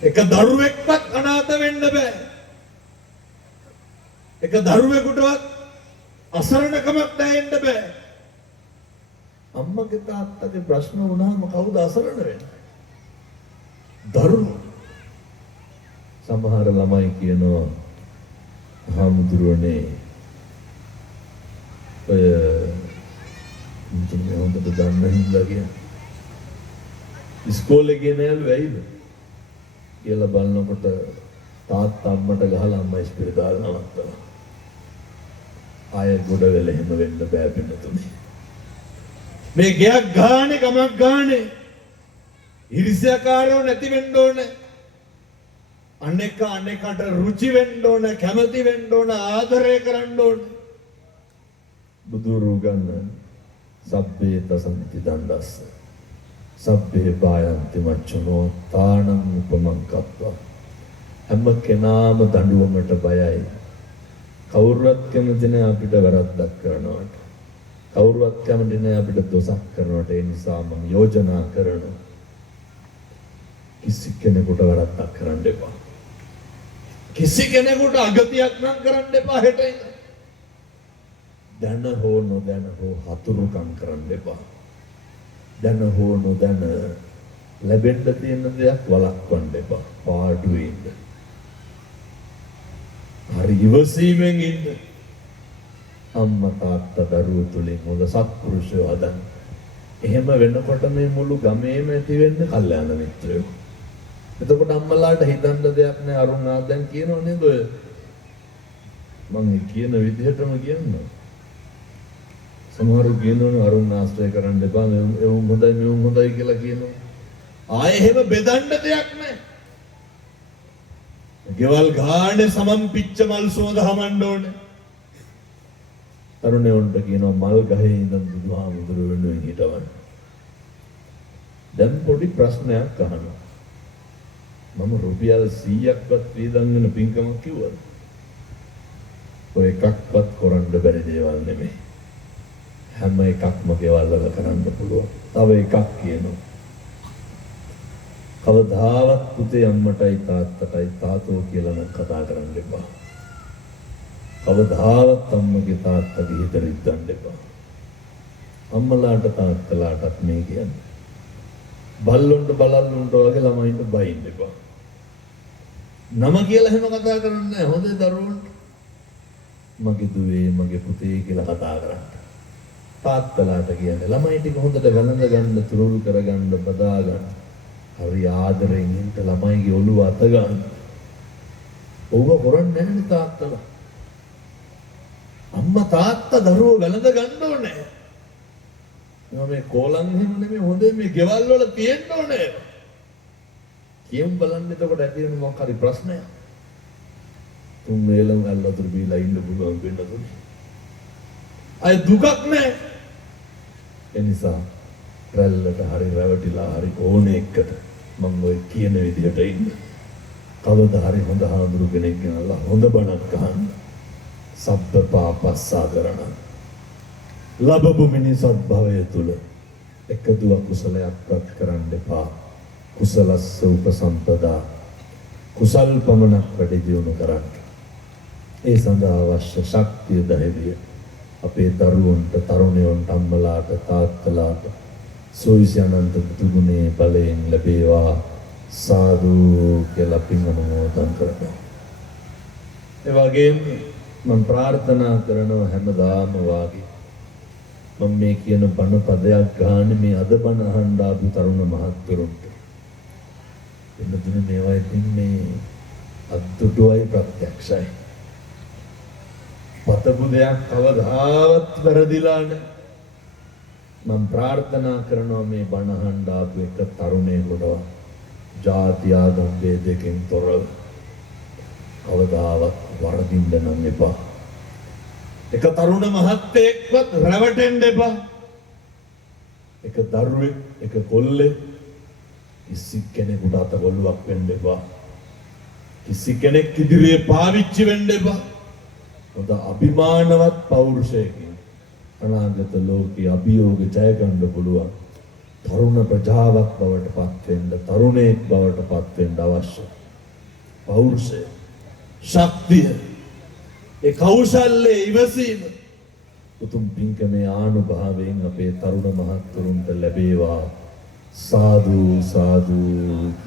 එක දරුවෙක්වත් අනාථ වෙන්න බෑ. එක දරුවෙකුටවත් අසරණකමක් දැනෙන්න බෑ. අම්මගේ තාත්තගේ ප්‍රශ්න වුණාම කවුද අසරණ වෙන්නේ? දරුවෝ. සමහර ළමයි කියනවා හාමුදුරුවනේ ඔය මුතුනේ හොඳට දන්න හින්දා කියන්නේ ඉස්කෝලේ ගෙනයලු ඇයිද කියලා බලනකොට තාත්තා අම්මට ගහලා අම්මා ඉස්පිරිතාල නවත්තනවා. ආයෙ ගොඩ වෙල එහෙම වෙන්න බෑ පින්නතුනේ. මේ ගයක් ගානේ ගමක් ගානේ ඉරිසියාකාරයෝ නැති වෙන්න ඕනේ. අනේකට රුචි වෙන්න ඕනේ, කැමති වෙන්න ඕනේ, ආදරය කරන්න ඕනේ. බුදුරු ගන්න සබ්බේ තසන්ති දණ්ඩස්ස. සබ්බේ බායන්ති මච්චනෝ තානං උපමං කତ୍වා. හැම කෙනාම දඬුවමට බයයි. කවුරුවත් කැමති නැහැ අපිට වැරද්දක් කරනවට. කවුරුවත් කැමති නැහැ අපිට දොසක් කරනවට. ඒ නිසා මම යෝජනා කරනවා කිසි කෙනෙකුට වැරද්දක් කරන්න එපා. කිසි කෙනෙකුට අගතියක් නම් කරන්න එපා. හෙට ඉඳන් දැන හෝ නොදැන හෝ හතුරුකම් කරන්න එපා. දැන හෝ නොදැන ලැබෙන්න තියෙන දෙයක් වළක්වන්න එපා. පාඩුවේ ඉන්න. හරි ඉවසීමෙන් ඉන්න. අම්මා තාත්තා දරුවෝ තුලින් හොඳ සත්පුරුෂයෝ හදන්න. එහෙම වෙනකොට මේ මුළු ගමේම ඇති වෙන්නේ කල්යාණ මිත්‍රයෝ. එතකොට අම්මලාට හිතන්න දෙයක් නෑ. අරුණ ආදන් කියනව නේද ඔය? මම කියන විදිහටම කියනවා. සමහරු කියනවනේ අරුණ ආශ්‍රය කරන්න එපා. මේ හොඳයි මේ හොඳයි කියලා කියනවා. ආයේ එහෙම බෙදන්න දෙයක් නෑ. ගෙවල් ගානේ සමන් පිච්ච මල් සුවඳ හමන්න ඕනේ. තරුණයන්ට කියනවා මල් ගහේ ඉඳන් බුදුහාමුදුරු වෙනුවෙන් හිටවන්න. දැන් පොඩි ප්‍රශ්නයක් අහනවා. මම රුපියල් 100ක්වත් වියදම් වෙන පින්කමක් කිව්වද? ඔය එකක්වත් කරන්න බැරි දේවල් නෙමෙයි. හැම එකක්ම ගෙවල් වල කරන්න පුළුවන්. තව එකක් කියනවා. කවදාවත් පුතේ අම්මටයි තාත්තටයි තාතෝ කියලා නම් කතා කරන්න එපා. කවදාවත් අම්මගේ තාත්තගේ හිත රිද්දන්න එපා. අම්මලාට තාත්තලාටත් මේ කියන්නේ. බල්ලොන්ට බලල්ලොන්ට වගේ ළමයින්ට බයින්න එපා. නම කියලා එහෙම කතා කරන්නේ නැහැ. හොඳේ දරුවන්ට මගේ දුවේ මගේ පුතේ කියලා කතා කරන්න. තාත්තලාට කියන්නේ ළමයි ටික හොඳට වැළඳ ගන්න, තුරුල් කරගන්න, බදා ගන්න. හරි ආදරෙන් ඉන්න ළමයිගේ ඔළුව අත ගන්න. ඕව කරන්නේ නැහැ තාත්තලා. අම්මා තාත්තා දරුවෝ වැළඳ ගන්න ඕනේ. මේ කොලන් හිම නෙමෙයි හොඳේ මේ ගෙවල් වල තියෙන්න ඕනේ. කියමු බලන්න එතකොට ඇති වෙන මොකක් හරි ප්‍රශ්නයක්. තුන් වේලම අල්ලතුරු බීලා ඉන්න පුළුවන් වෙන්න දුන්නේ. අය දුකක් නැහැ. ඒ නිසා රැල්ලට හරි රැවටිලා හරි ඕනේ එක්කට මම ඔය කියන විදිහට ඉන්න. කවදා හරි හොඳ හාමුදුරු කෙනෙක් ගෙනල්ලා හොඳ බණක් අහන්න. සබ්බ පාපස්සාකරණ. ලැබපු මිනිසත් භවය තුල එකදු අකුසලයක්වත් කරන්න එපා. කුසලස්ස උපසම්පදා. කුසල් පමණක් වැඩි දියුණු කරන්න. ඒ සඳහා අවශ්‍ය ශක්තිය ධෛර්යය අපේ දරුවන්ට, තරුණයන්ට, අම්මලාට, තාත්තලාට සෝයිසි අනන්ත දුගුණේ බලයෙන් ලැබේවා. සාදු කියලා පින් අනුමෝදන් කරනවා. ඒ වගේම මම ප්‍රාර්ථනා කරනවා හැමදාම වාගේ මම මේ කියන බණ පදයක් ගන්න මේ අද බණ අහන්න ආපු තරුණ මහත්තුරුන්ට එන්නතුනේ මේවා ඉතින් මේ අද්දුටුවයි ප්‍රත්‍යක්ෂයි. පතපු දෙයක් කවදාවත් වැරදිලා නැහැ. මම ප්‍රාර්ථනා කරනවා මේ බණ අහන්න ආපු එක තරුණයෙකුට ජාති ආගම් ભેදකින් තොරව කවදාවත් වරදින්න නම් එපා. එක තරුණ මහත්තයෙක්වත් රැවටෙන්න එපා. එක දරුවෙක්, එක කොල්ලෙක් කිසි කෙනෙකුට අතගොල්ලුවක් වෙන්න එපා. කිසි කෙනෙක් ඉදිරියේ පාවිච්චි වෙන්න එපා. හොඳ අභිමානවත් පෞරුෂයකින් අනාගත ලෝකයේ අභියෝග ජය ගන්න පුළුවන් තරුණ ප්‍රජාවක් බවට පත් වෙන්න, තරුණයෙක් බවට පත් වෙන්න අවශ්‍ය පෞරුෂය, ශක්තිය, ඒ කෞශල්‍ය, ඉවසීම උතුම් පින්කමේ ආනුභාවයෙන් අපේ තරුණ මහත්තුරුන්ට ලැබේවා. සාදු සාදු.